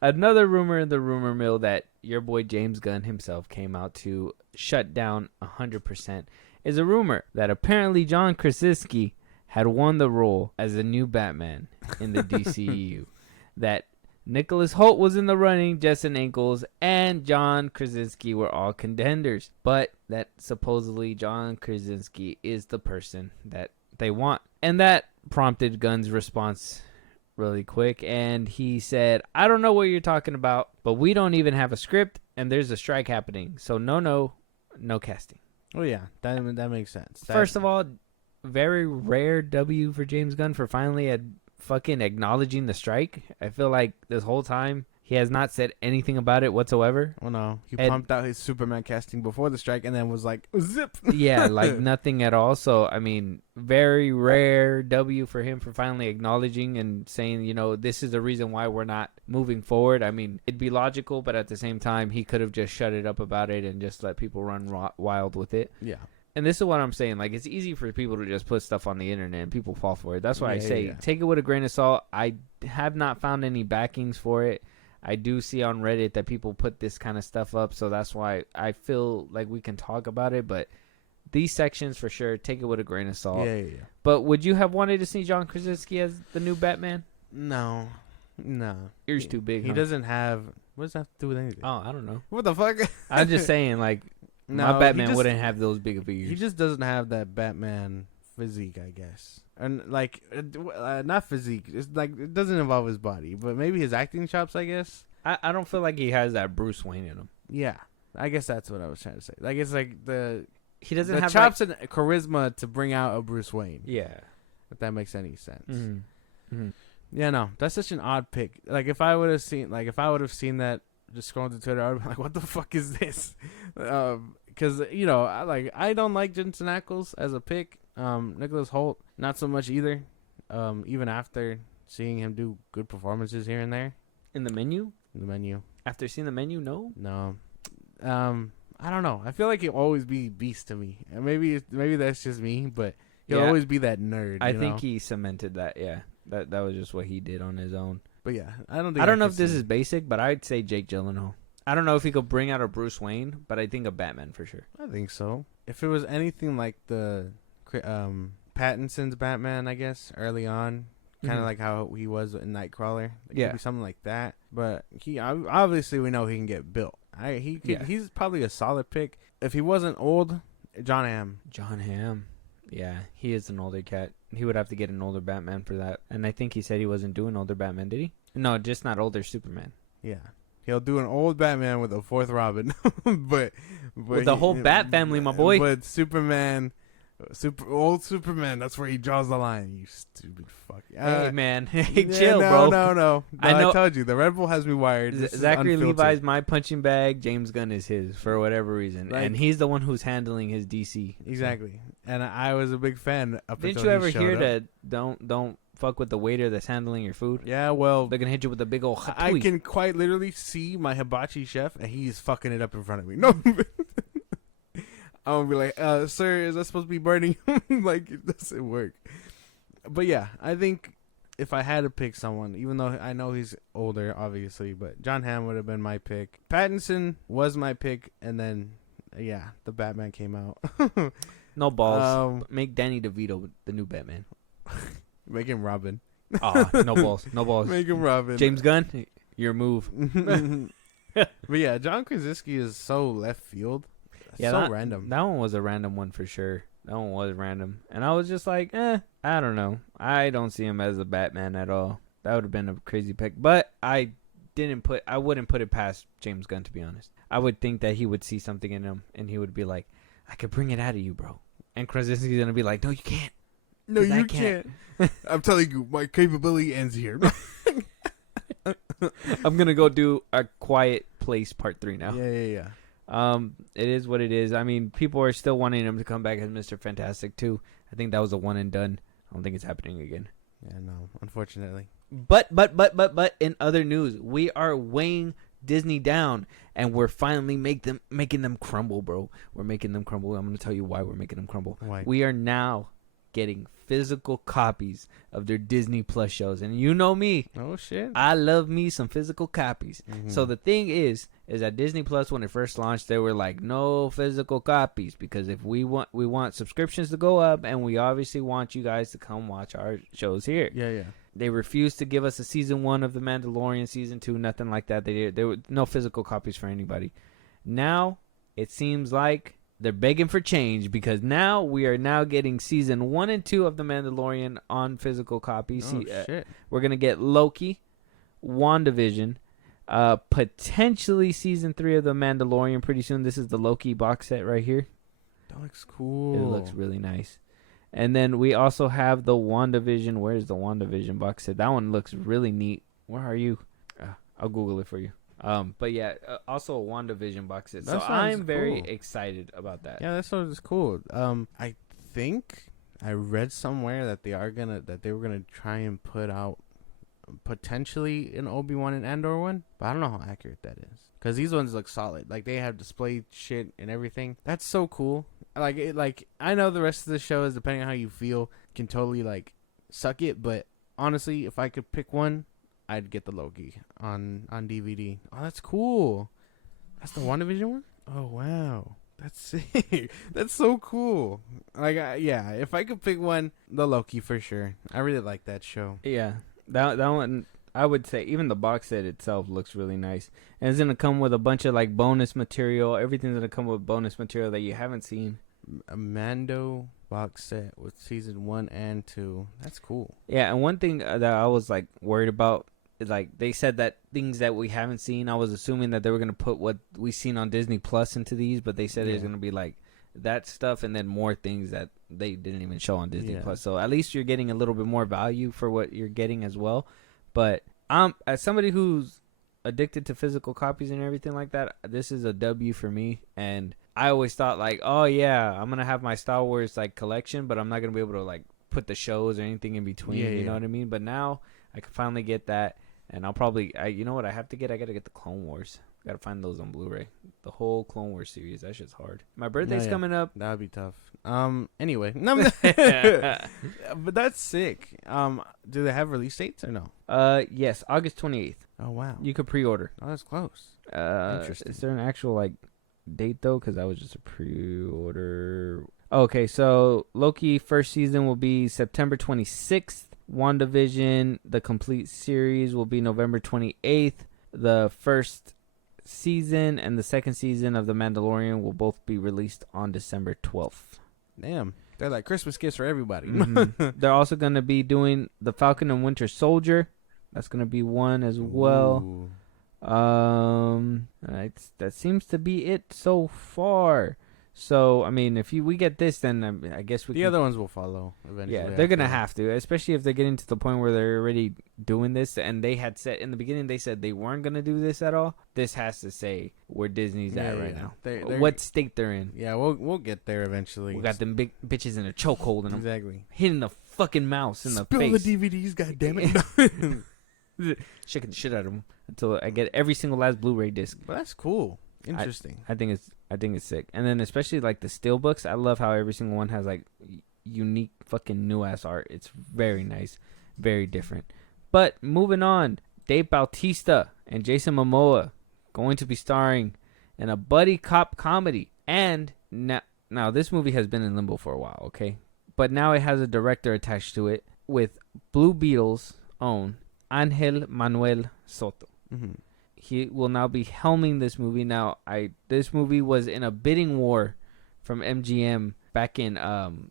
another rumor in the rumor mill that your boy James Gunn himself came out to shut down 100% is a rumor that apparently John Krasinski had won the role as the new Batman in the DCEU. That Nicholas Hoult was in the running, Jensen Ackles, and John Krasinski were all contenders. But that supposedly John Krasinski is the person that they want. And that prompted Gunn's response really quick, and he said, I don't know what you're talking about, but we don't even have a script, and there's a strike happening, so no casting. Oh yeah, that makes sense. First of all, very rare W for James Gunn for finally fucking acknowledging the strike. I feel like this whole time he has not said anything about it whatsoever. well, no, he pumped out his Superman casting before the strike, and then was like, zip. Yeah, like nothing at all. So, I mean, very rare W for him for finally acknowledging and saying, this is the reason why we're not moving forward. I mean, it'd be logical, but at the same time, he could have just shut it up about it and just let people run wild with it. Yeah. And this is what I'm saying. Like, it's easy for people to just put stuff on the internet and people fall for it. That's why I say take it with a grain of salt. I have not found any backings for it. I do see on Reddit that people put this kind of stuff up, so that's why I feel like we can talk about it. But these sections, for sure, take it with a grain of salt. Yeah. But would you have wanted to see John Krasinski as the new Batman? No. Ears too big. He doesn't have. What does that have to do with anything? Oh, I don't know. What the fuck? I'm just saying, like, No, my he Batman just- wouldn't have those big of ears. He just doesn't have that Batman physique, I guess. And like not physique. It's like it doesn't involve his body, but maybe his acting chops, I guess. I don't feel like he has that Bruce Wayne in him. Yeah, I guess that's what I was trying to say. Like it's like He doesn't the have chops and charisma to bring out a Bruce Wayne. Yeah. If that makes any sense. Mm-hmm. Mm-hmm. Yeah, no, that's such an odd pick. Like if I would have seen that just scrolling through Twitter, I would be like, "What the fuck is this?" Because I don't like Jensen Ackles as a pick. Nicholas Hoult, not so much either. Even after seeing him do good performances here and there In the menu? After seeing the menu, no. I don't know. I feel like he'll always be Beast to me. And maybe that's just me, but he'll Yeah. always be that nerd. I think he cemented that. Yeah, that was just what he did on his own. But yeah, I don't know could if this see is basic, but I'd say Jake Gyllenhaal. I don't know if he could bring out a Bruce Wayne, but I think a Batman for sure. I think so. If it was anything like the Pattinson's Batman, I guess early on, kind of like how he was in Nightcrawler. It could be something like that. But he obviously we know he can get built. He's probably a solid pick. If he wasn't old, John Hamm. John Hamm. Yeah, he is an older cat. He would have to get an older Batman for that. And I think he said he wasn't doing older Batman, did he? No, just not older Superman. Yeah. He'll do an old Batman with a fourth Robin. but with the whole Bat family, my boy. But old Superman, that's where he draws the line, you stupid fuck. Hey, man. Hey, chill, bro. No. I told you, the Red Bull has me wired. Zachary Levi's my punching bag. James Gunn is his, for whatever reason. Like, and he's the one who's handling his DC. Exactly. And I was a big fan up Didn't until you ever he showed hear up. that don't fuck with the waiter that's handling your food? Yeah, well, They're going to hit you with a big old I can quite literally see my hibachi chef, and he's fucking it up in front of me. No. I'm gonna be like, sir, is that supposed to be burning? Like, it doesn't work. But yeah, I think if I had to pick someone, even though I know he's older, obviously, but John Hamm would have been my pick. Pattinson was my pick, and then, yeah, the Batman came out. No balls. Make Danny DeVito the new Batman. Make him Robin. No balls. No balls. Make him Robin. James Gunn, your move. But yeah, John Krasinski is so left field. So random. That one was a random one for sure. That one was random. And I was just like, I don't know. I don't see him as a Batman at all. That would have been a crazy pick. But I wouldn't put it past James Gunn, to be honest. I would think that he would see something in him and he would be like, I could bring it out of you, bro. And Krasinski's going to be like, no, you can't. No, you can't. I'm telling you, my capability ends here. I'm going to go do A Quiet Place Part 3 now. Yeah. It is what it is. I mean, people are still wanting him to come back as Mr. Fantastic too. I think that was a one and done. I don't think it's happening again. Yeah, no, unfortunately. But in other news, we are weighing Disney down, and we're finally making them crumble, bro. We're making them crumble. I'm gonna tell you why we're making them crumble. Why? We are now getting physical copies of their Disney Plus shows, and you know me. Oh shit! I love me some physical copies. Mm-hmm. So the thing is that Disney Plus, when it first launched, they were like, no physical copies, because if we want subscriptions to go up, and we obviously want you guys to come watch our shows here. Yeah. They refused to give us a season 1 of The Mandalorian, season 2, nothing like that. There were no physical copies for anybody. Now it seems like they're begging for change, because now we are now getting season 1 and 2 of The Mandalorian on physical copies. Oh shit! We're gonna get Loki, WandaVision, potentially season 3 of The Mandalorian pretty soon. This is the Loki box set right here. That looks cool. It looks really nice. And then we also have the WandaVision. Where's the WandaVision box set? That one looks really neat. Where are you? I'll Google it for you. But yeah, also a WandaVision box set. So I'm very excited about that. Yeah, that sounds cool. I think I read somewhere that they were gonna try and put out potentially an Obi-Wan and Andor one, but I don't know how accurate that is, because these ones look solid. Like, they have display shit and everything. That's so cool. Like I know the rest of the show is, depending on how you feel, can totally like suck it, but honestly, if I could pick one, I'd get the Loki on DVD. Oh, that's cool. That's the WandaVision one? Oh, wow. That's sick. That's so cool. Like, yeah, if I could pick one, the Loki for sure. I really like that show. Yeah, that one, I would say, even the box set itself looks really nice. And it's going to come with a bunch of, like, bonus material. Everything's going to come with bonus material that you haven't seen. Mando box set with season 1 and 2. That's cool. Yeah, and one thing that I was like worried about is like they said that things that we haven't seen. I was assuming that they were gonna put what we seen on Disney Plus into these, but they said it's gonna be like that stuff and then more things that they didn't even show on Disney Plus. So at least you're getting a little bit more value for what you're getting as well. But as somebody who's addicted to physical copies and everything like that, this is a W for me. And I always thought like, oh yeah, I'm gonna have my Star Wars like collection, but I'm not gonna be able to like put the shows or anything in between. You know what I mean? But now I can finally get that, and I'll probably, you know what I have to get? I gotta get the Clone Wars. Gotta find those on Blu-ray. The whole Clone Wars series. That shit's hard. My birthday's coming up. That'd be tough. Anyway, but that's sick. Do they have release dates or no? Yes, August 28th. Oh wow. You could pre-order. Oh, that's close. Interesting. Is there an actual like date though? Because that was just a pre-order. Okay, so Loki first season will be September 26th. WandaVision, the complete series, will be November 28th. The first season and the second season of The Mandalorian will both be released on December 12th. Damn. They're like Christmas gifts for everybody. Mm-hmm. They're also going to be doing The Falcon and Winter Soldier. That's going to be one as well. That seems to be it so far. So, I mean, if we get this, then I guess the other ones will follow eventually. Yeah, they're going to have to, especially if they're getting to the point where they're already doing this. And they had said in the beginning, they said they weren't going to do this at all. This has to say where Disney's at right now. They're, what state they're in. Yeah, we'll get there eventually. We got them big bitches in a chokehold and exactly hitting the fucking mouse in the face. Spill the DVDs, goddammit. Shaking the shit out of them until I get every single last Blu-ray disc. But that's cool. Interesting. I think it's sick. And then especially like the steelbooks, I love how every single one has like unique fucking new ass art. It's very nice, very different. But moving on, Dave Bautista and Jason Momoa going to be starring in a buddy cop comedy. And now this movie has been in limbo for a while, okay? But now it has a director attached to it with Blue Beetle's own Angel Manuel Soto. Mm-hmm. He will now be helming this movie. Now, this movie was in a bidding war from MGM back in.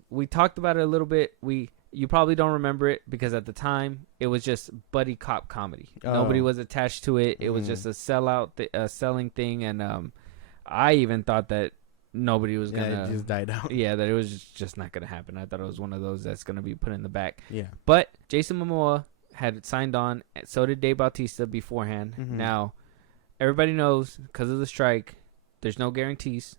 We talked about it a little bit. You probably don't remember it because at the time it was just buddy cop comedy. Nobody was attached to it. It was just a selling thing, and I even thought that nobody was gonna. It just died out. Yeah, that it was just not gonna happen. I thought it was one of those that's gonna be put in the back. Yeah, but Jason Momoa had signed on. So did Dave Bautista beforehand. Mm-hmm. Now. Everybody knows because of the strike, there's no guarantees.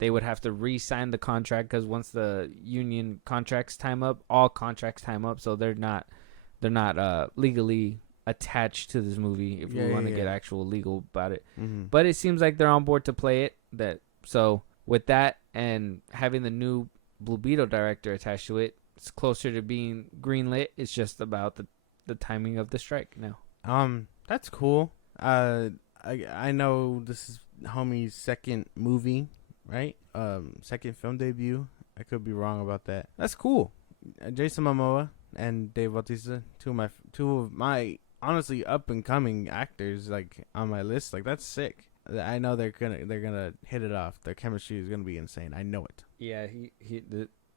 They would have to re-sign the contract because once the union contracts time up, all contracts time up. So they're not legally attached to this movie if we want to get actual legal about it. Mm-hmm. But it seems like they're on board to play it. So with that and having the new Blue Beetle director attached to it, it's closer to being greenlit. It's just about the timing of the strike now. That's cool. I know this is homie's second movie, right? Second film debut. I could be wrong about that. That's cool. Jason Momoa and Dave Bautista, two of my honestly up and coming actors, like on my list. Like that's sick. I know they're gonna hit it off. Their chemistry is gonna be insane. I know it. Yeah,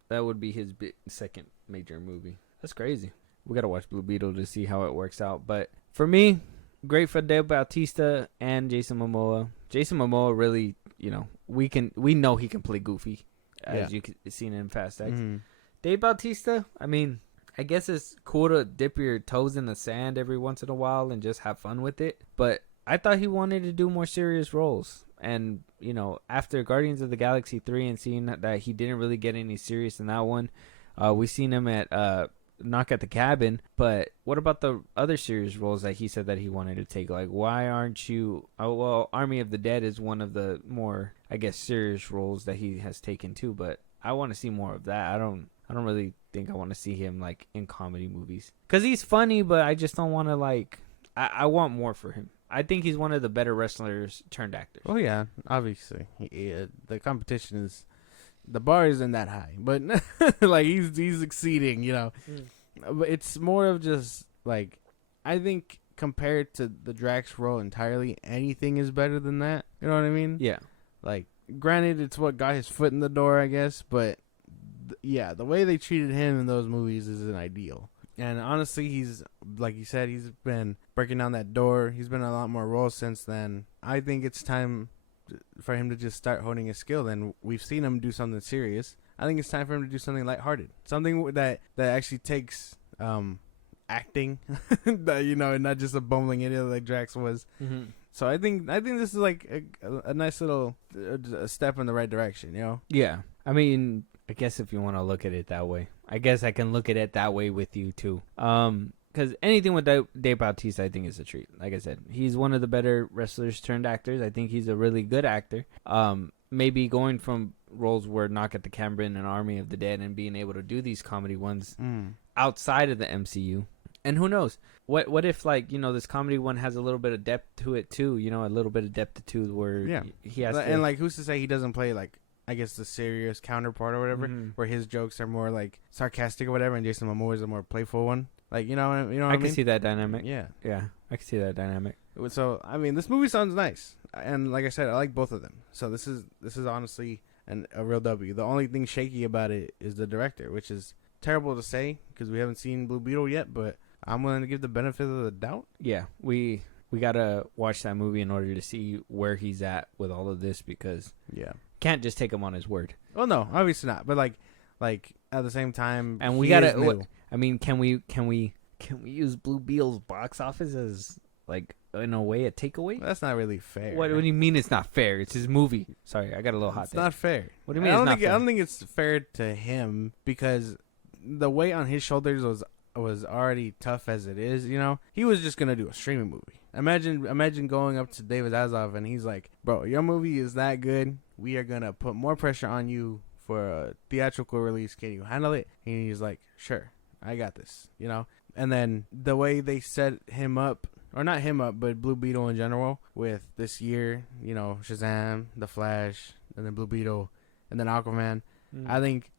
that would be his second major movie. That's crazy. We gotta watch Blue Beetle to see how it works out. But for me. Great for Dave Bautista and Jason Momoa. Jason Momoa really, we know he can play Goofy, as you seen in Fast X. Mm-hmm. Dave Bautista, I mean, I guess it's cool to dip your toes in the sand every once in a while and just have fun with it. But I thought he wanted to do more serious roles. And, after Guardians of the Galaxy 3 and seeing that he didn't really get any serious in that one, we seen him at Knock at the Cabin. But what about the other serious roles that he said that he wanted to take? Like, why aren't you... Army of the Dead is one of the more, I guess, serious roles that he has taken too. But I want to see more of that. I don't really think I want to see him, like, in comedy movies. Because he's funny, but I just don't want to, like... I want more for him. I think he's one of the better wrestlers turned actors. Oh, yeah. Obviously. The competition is... The bar isn't that high, but like he's exceeding, But it's more of just like I think compared to the Drax role entirely, anything is better than that. You know what I mean? Yeah. Like, granted, it's what got his foot in the door, I guess, but the way they treated him in those movies isn't ideal. And honestly, he's, like you said, he's been breaking down that door. He's been in a lot more roles since then. I think it's time for him to just start honing his skill. Then we've seen him do something serious. I think it's time for him to do something lighthearted, something that actually takes acting, that, you know, and not just a bumbling idiot like Drax was. Mm-hmm. So I think this is like a nice little a step in the right direction, you know? Yeah. I mean, I guess if you want to look at it that way, I guess I can look at it that way with you too. Because anything with Dave Bautista, I think, is a treat. Like I said, he's one of the better wrestlers turned actors. I think he's a really good actor. Maybe going from roles where Knock at the Cabin and Army of the Dead and being able to do these comedy ones outside of the MCU. And who knows? What if, like, you know, this comedy one has a little bit of depth to it too? You know, a little bit of depth to where he has. And like, who's to say he doesn't play, like, I guess the serious counterpart or whatever, where his jokes are more like sarcastic or whatever, and Jason Momoa is a more playful one. Like, you know what I mean? I can see that dynamic. Yeah, I can see that dynamic. So I mean, this movie sounds nice, and like I said, I like both of them. So this is honestly a real W. The only thing shaky about it is the director, which is terrible to say because we haven't seen Blue Beetle yet, but I'm willing to give the benefit of the doubt. Yeah, we gotta watch that movie in order to see where he's at with all of this, because can't just take him on his word. Well, no, obviously not. But like at the same time, and we gotta. I mean, can we use Blue Beetle's box office as, like, in a way, a takeaway? That's not really fair. What do you mean it's not fair? It's his movie. Sorry, I got a little hot. It's not fair. What do you mean it's not fair? I don't think it's fair to him because the weight on his shoulders was already tough as it is. You know, he was just gonna do a streaming movie. Imagine going up to David Zaslav and he's like, "Bro, your movie is that good. We are gonna put more pressure on you for a theatrical release. Can you handle it?" And he's like, "Sure, I got this." You know. And then the way they set him up, or not him up, but Blue Beetle in general, with this year, you know, Shazam, The Flash, and then Blue Beetle, and then Aquaman. I think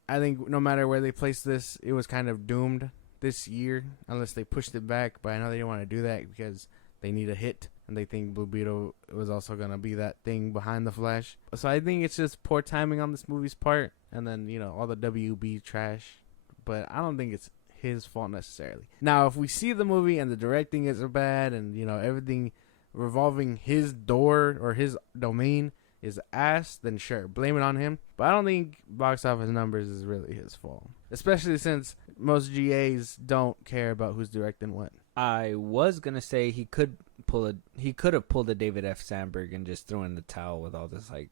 no matter where they place this, it was kind of doomed this year, unless they pushed it back. But I know they didn't want to do that because they need a hit, and they think Blue Beetle was also going to be that thing behind The Flash. So I think it's just poor timing on this movie's part, and then, you know, all the WB trash. But I don't think it's his fault necessarily. Now, if we see the movie and the directing is bad, and, you know, everything revolving his door or his domain is ass, then sure, blame it on him. But I don't think box office numbers is really his fault, especially since most GAs don't care about who's directing what. I was gonna say he could have pulled a David F. Sandberg and just thrown in the towel with all this, like,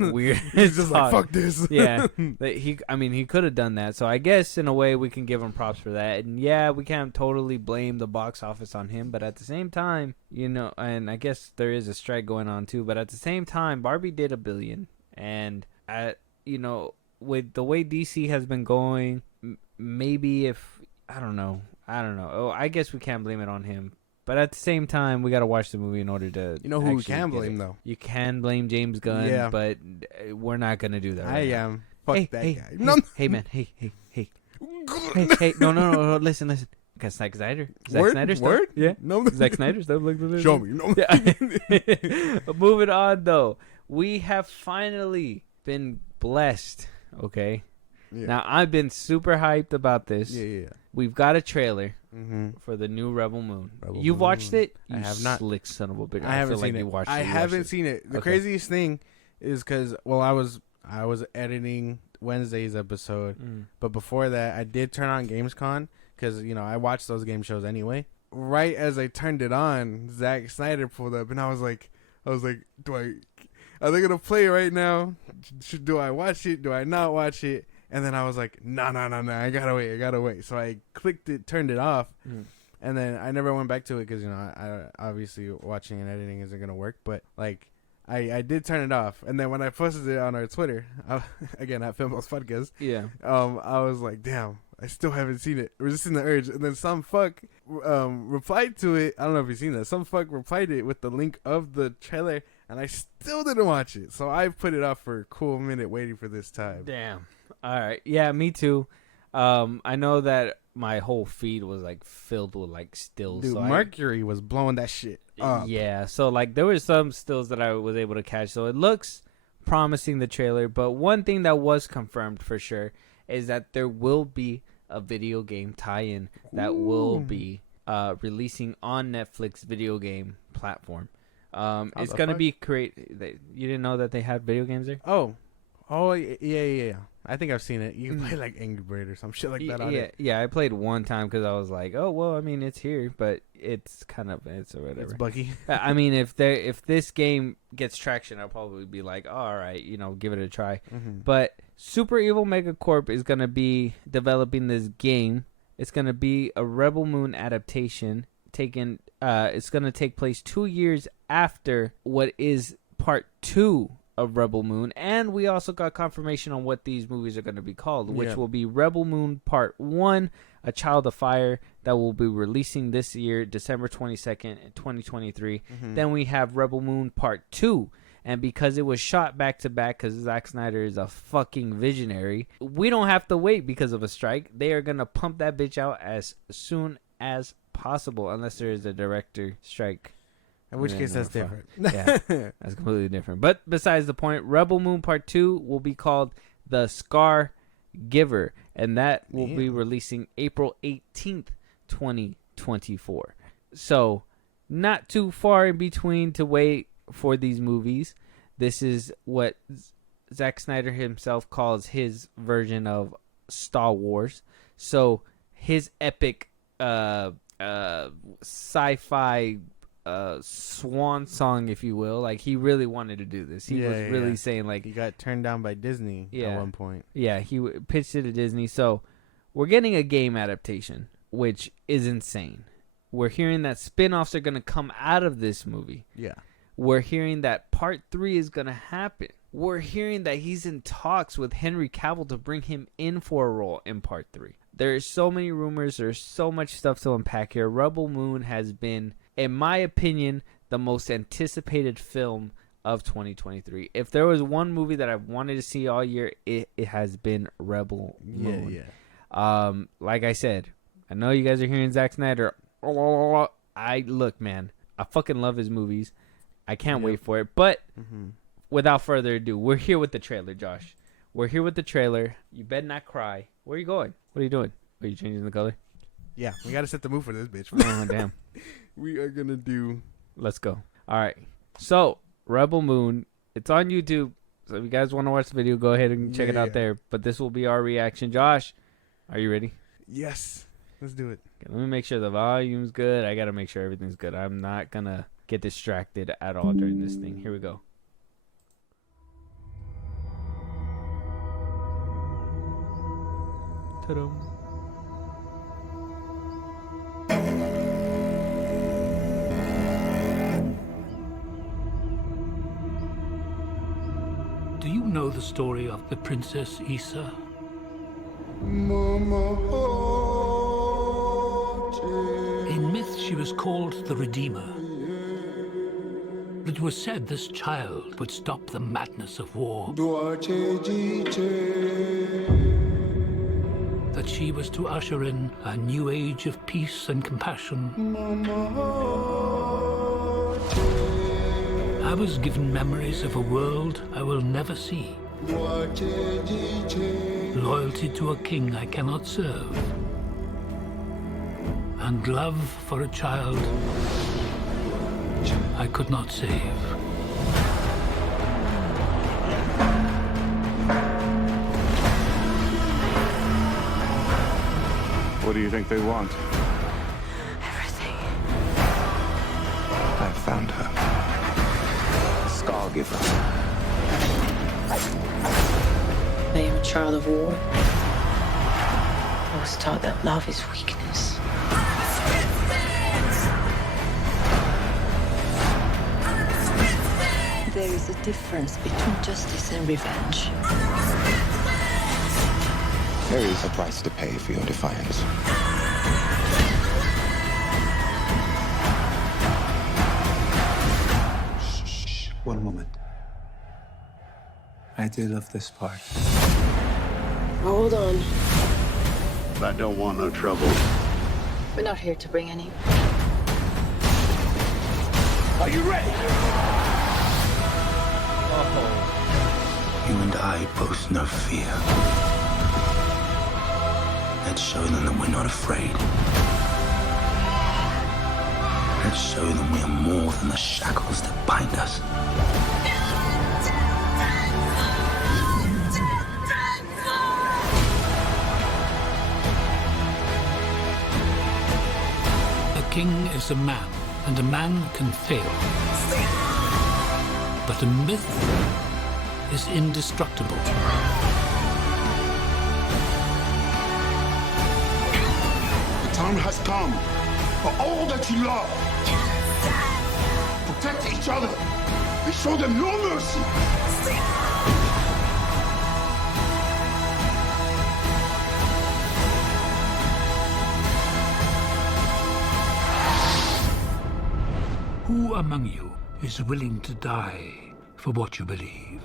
weird. He's just like, fuck this. Yeah, he could have done that. So I guess in a way we can give him props for that. And yeah, we can't totally blame the box office on him, but at the same time, you know, and I guess there is a strike going on too. But at the same time, Barbie did $1 billion, and you know, with the way DC has been going, maybe if I don't know. Oh, I guess we can't blame it on him. But at the same time, we got to watch the movie in order to. You know who we can blame, though? You can blame James Gunn, but we're not going to do that. I am. Fuck that guy. Hey, man. Hey. No. Listen. Got Zack Snyder. Zack Snyder stuff? Word? Yeah. No. Zack Snyder stuff. Show me. No. Yeah. Moving on, though. We have finally been blessed, okay? Yeah. Now, I've been super hyped about this. Yeah. We've got a trailer for the new Rebel Moon. You've watched it? I have not. Slick son of a bitch. I haven't seen it. I haven't seen it. The craziest thing is because, well, I was editing Wednesday's episode, but before that, I did turn on GamesCon because, you know, I watch those game shows anyway. Right as I turned it on, Zack Snyder pulled up, and I was like, are they gonna play it right now? Do I watch it? Do I not watch it? And then I was like, no, I gotta wait. So I clicked it, turned it off, and then I never went back to it because, you know, I obviously watching and editing isn't gonna work. But like, I did turn it off, and then when I posted it on our Twitter, again at FilmBros Podcast, I was like, damn, I still haven't seen it. Resisting the urge, and then some fuck replied to it. I don't know if you've seen that. Some fuck replied it with the link of the trailer, and I still didn't watch it. So I put it off for a cool minute, waiting for this time. Damn. All right. Yeah, me too. I know that my whole feed was like filled with like stills. Dude, so Mercury was blowing that shit up. Yeah. So like there were some stills that I was able to catch. So it looks promising the trailer, but one thing that was confirmed for sure is that there will be a video game tie-in that will be releasing on Netflix video game platform. It's gonna be You didn't know that they had video games there? Oh, yeah. I think I've seen it. You can play like Angry Bird or some shit like that on it. Yeah, I played one time because I was like, oh, well, I mean, it's here, but it's or whatever. It's buggy. I mean, if this game gets traction, I'll probably be like, oh, all right, give it a try. Mm-hmm. But Super Evil Megacorp is going to be developing this game. It's going to be a Rebel Moon adaptation. It's going to take place 2 years after what is part 2 of Rebel Moon, and we also got confirmation on what these movies are going to be called, which will be Rebel Moon Part 1, A Child of Fire, that will be releasing this year, December 22nd, 2023. Mm-hmm. Then we have Rebel Moon Part 2, and because it was shot back-to-back, because Zack Snyder is a fucking visionary, we don't have to wait because of a strike. They are going to pump that bitch out as soon as possible, unless there is a director strike. In which case, that's different. Yeah, that's completely different. But besides the point, Rebel Moon Part 2 will be called The Scar Giver, and that will be releasing April 18th, 2024. So, not too far in between to wait for these movies. This is what Zack Snyder himself calls his version of Star Wars. So, his epic sci-fi swan song, if you will. Like, he really wanted to do this. He was really saying, like, he got turned down by Disney at one point. Yeah, he pitched it to Disney. So we're getting a game adaptation, which is insane. We're hearing that spin-offs are going to come out of this movie. Yeah. We're hearing that part 3 is going to happen. We're hearing that he's in talks with Henry Cavill to bring him in for a role in part 3. There's so many rumors. There's so much stuff to unpack here. Rebel Moon has been, in my opinion, the most anticipated film of 2023. If there was one movie that I wanted to see all year, it has been Rebel Moon. Yeah. Like I said, I know you guys are hearing Zack Snyder. Look, man, I fucking love his movies. I can't wait for it. But without further ado, we're here with the trailer, Josh. We're here with the trailer. You better not cry. Where are you going? What are you doing? Are you changing the color? Yeah, we got to set the mood for this bitch. Oh, damn. We are going to do... Let's go. All right. So, Rebel Moon, it's on YouTube. So if you guys want to watch the video, go ahead and check it out there. But this will be our reaction. Josh, are you ready? Yes. Let's do it. Okay, let me make sure the volume's good. I got to make sure everything's good. I'm not going to get distracted at all during this thing. Here we go. Ta-da. Do you know the story of the Princess Issa? In myth, she was called the Redeemer. It was said this child would stop the madness of war. That she was to usher in a new age of peace and compassion. I was given memories of a world I will never see. Loyalty to a king I cannot serve. And love for a child I could not save. What do you think they want? Everything. I've found her. Scargiver. I am a child of war. I was taught that love is weakness. There is a difference between justice and revenge. There is a price to pay for your defiance. Shh. One moment. I do love this part. Hold on. I don't want no trouble. We're not here to bring any. Are you ready? You and I boast no fear. Let's show them that we're not afraid. Let's show them we are more than the shackles that bind us. A king is a man, and a man can fail. But a myth is indestructible. The time has come for all that you love. Protect each other and show them no mercy. Who among you is willing to die for what you believe?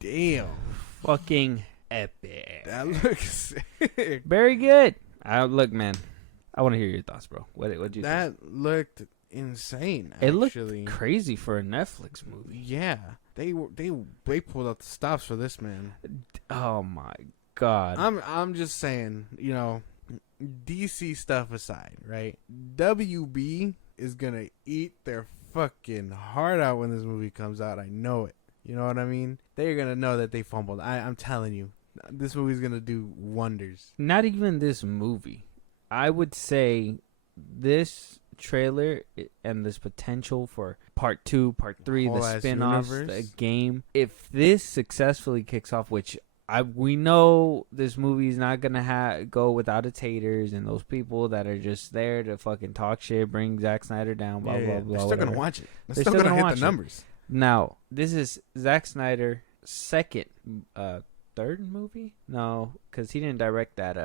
Damn. Fucking epic. That looks sick. Very good. Look, man. I want to hear your thoughts, bro. What do you think? That looked insane. It looked actually. crazy for a Netflix movie. Yeah, they pulled out the stops for this, man. Oh my god. I'm just saying, you know, DC stuff aside, right? WB is gonna eat their fucking heart out when this movie comes out. I know it. You know what I mean? They're gonna know that they fumbled. I'm telling you, this movie's gonna do wonders. Not even this movie. I would say this trailer and this potential for part 2, part 3, the spin-offs, the game. If this successfully kicks off, which we know this movie's not gonna go without its haters and those people that are just there to fucking talk shit, bring Zack Snyder down, blah blah blah. They're still whatever. gonna watch it. They're still gonna hit watch the numbers. Now, this is Zack Snyder's second, third movie? No, because he didn't direct that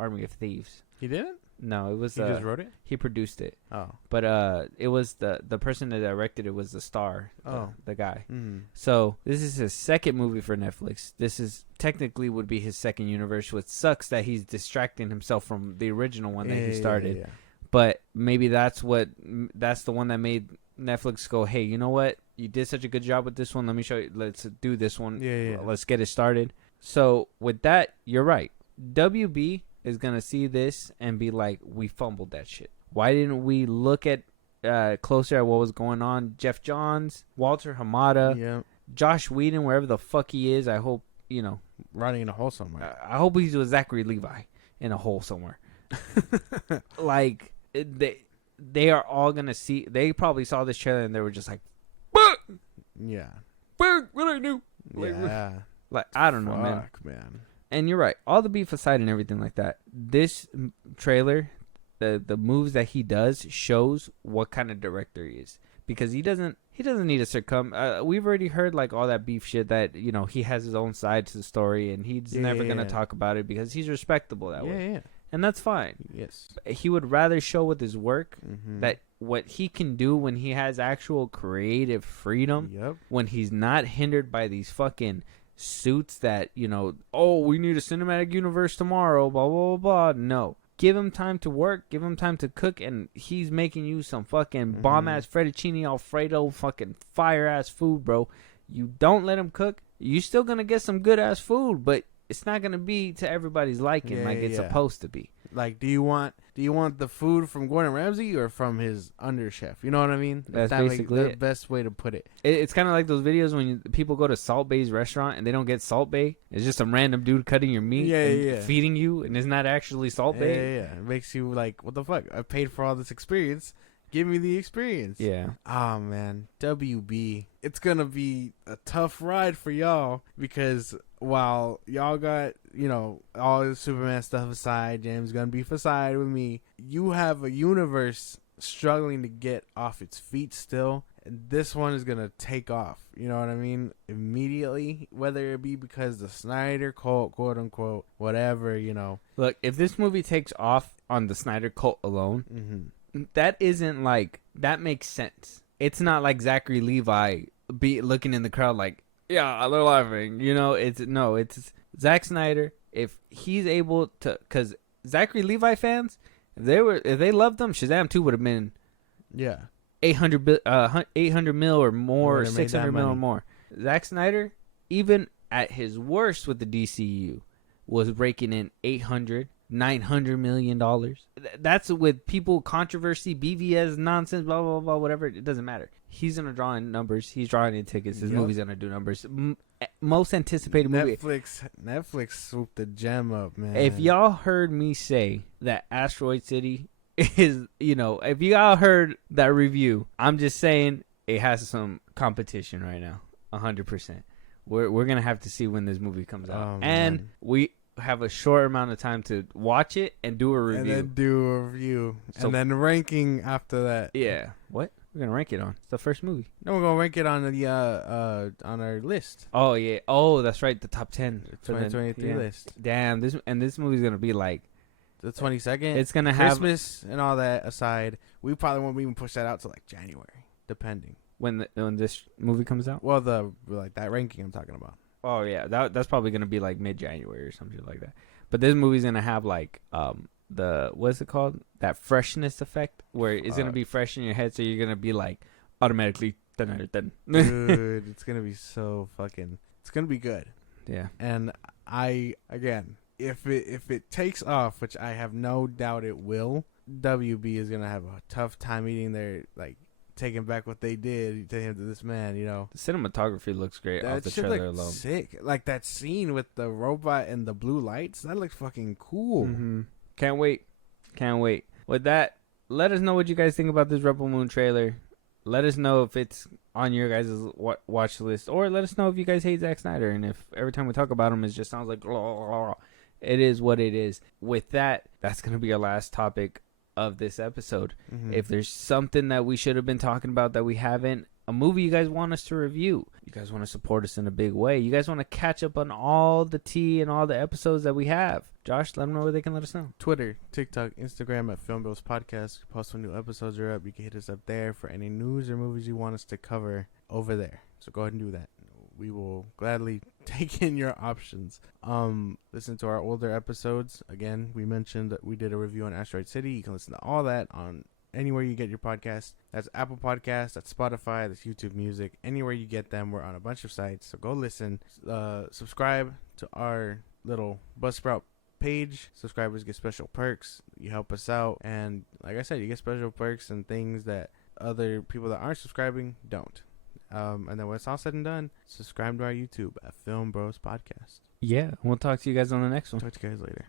Army of Thieves. He didn't? No, it was He just wrote it? He produced it. Oh. But it was the person that directed it was the star. The guy. Mm-hmm. So this is his second movie for Netflix. This is technically would be his second universe, which sucks that he's distracting himself from the original one that he started. Yeah. But maybe that's the one that made Netflix go, hey, you know what? You did such a good job with this one. Let me show you. Let's do this one. Yeah. Let's get it started. So with that, you're right. WB is going to see this and be like, we fumbled that shit. Why didn't we look at closer at what was going on? Jeff Johns, Walter Hamada, Josh Whedon, wherever the fuck he is. I hope, rotting in a hole somewhere. I hope he's with Zachary Levi in a hole somewhere. Like, they are all going to see. They probably saw this trailer and they were just like, fuck! Yeah. Fuck, what I do? Yeah. Like, I don't know, man. And you're right. All the beef aside and everything like that, this trailer, the moves that he does shows what kind of director he is. Because he doesn't need to succumb. We've already heard like all that beef shit that, he has his own side to the story and he's never going to talk about it because he's respectable that way. Yeah. And that's fine. Yes. He would rather show with his work that what he can do when he has actual creative freedom, when he's not hindered by these fucking suits that, we need a cinematic universe tomorrow, blah, blah, blah, blah. No. Give him time to work. Give him time to cook. And he's making you some fucking bomb-ass fettuccine Alfredo fucking fire-ass food, bro. You don't let him cook. You're still going to get some good-ass food, but it's not going to be to everybody's liking it's supposed to be. Like, do you want the food from Gordon Ramsay or from his under chef? You know what I mean? That's basically the best way to put it. It's kind of like those videos when people go to Salt Bay's restaurant and they don't get Salt Bay. It's just some random dude cutting your meat and feeding you, and it's not actually Salt Bay. Yeah. It makes you like, what the fuck? I paid for all this experience. Give me the experience. Yeah. Oh, man. WB. It's going to be a tough ride for y'all because while y'all got, all the Superman stuff aside, James Gunn beef aside with me, you have a universe struggling to get off its feet still. And this one is going to take off. You know what I mean? Immediately, whether it be because the Snyder cult, quote unquote, whatever, Look, if this movie takes off on the Snyder cult alone, that isn't like, that makes sense. It's not like Zachary Levi be looking in the crowd like, yeah, they're laughing. You know, it's Zack Snyder. If he's able to, because Zachary Levi fans, if they loved them, Shazam 2 would have been 800 mil or more, 600 mil or more. Zack Snyder, even at his worst with the DCU, was raking in $800-900 million. That's with people, controversy, BVS nonsense, blah blah blah, whatever. It doesn't matter. He's gonna draw in numbers. He's drawing in tickets. His movie's gonna do numbers. Most anticipated movie. Netflix swooped the gem up, man. If y'all heard me say that Asteroid City is, if you all heard that review, I'm just saying it has some competition right now. 100%. We're gonna have to see when this movie comes out, and we have a short amount of time to watch it and do a review. And then ranking after that. Yeah. What? We're gonna rank it on. It's the first movie. No, we're gonna rank it on the on our list. Oh yeah. Oh, that's right. The top 10 2023 list. Damn. This movie's gonna be like the 22nd. It's gonna have Christmas and all that aside. We probably won't even push that out to like January, depending when this movie comes out. Well, that ranking I'm talking about. Oh yeah, that's probably gonna be like mid-January or something like that. But this movie's gonna have like the, what's it called? That freshness effect, where it's gonna be fresh in your head, so you're gonna be like automatically dun. Dude, it's gonna be so fucking. It's gonna be good. Yeah. And if it takes off, which I have no doubt it will, WB is gonna have a tough time eating their taking back what they did to him, to this man, The cinematography looks great off the trailer alone. Sick. Like that scene with the robot and the blue lights, that looks fucking cool. Mm-hmm. Can't wait. With that, let us know what you guys think about this Rebel Moon trailer. Let us know if it's on your guys' watch list, or let us know if you guys hate Zack Snyder, and if every time we talk about him it just sounds like it is what it is. With that, that's going to be our last topic of this episode. Mm-hmm. If there's something that we should have been talking about that we haven't, a movie you guys want us to review, you guys want to support us in a big way, you guys want to catch up on all the tea and all the episodes that we have, Josh, let them know where they can let us know. Twitter, TikTok, Instagram at FilmBros Podcast. Post when new episodes are up. You can hit us up there for any news or movies you want us to cover over there. So go ahead and do that. We will gladly take in your options. Listen to our older episodes. Again, we mentioned that we did a review on Asteroid City. You can listen to all that on anywhere you get your podcast. That's Apple Podcasts, that's Spotify, that's YouTube Music. Anywhere you get them, we're on a bunch of sites. So go listen. Subscribe to our little Buzzsprout page. Subscribers get special perks. You help us out. And like I said, you get special perks and things that other people that aren't subscribing don't. And then when it's all said and done, subscribe to our YouTube at FilmBros Podcast. Yeah, we'll talk to you guys on the next one. Talk to you guys later.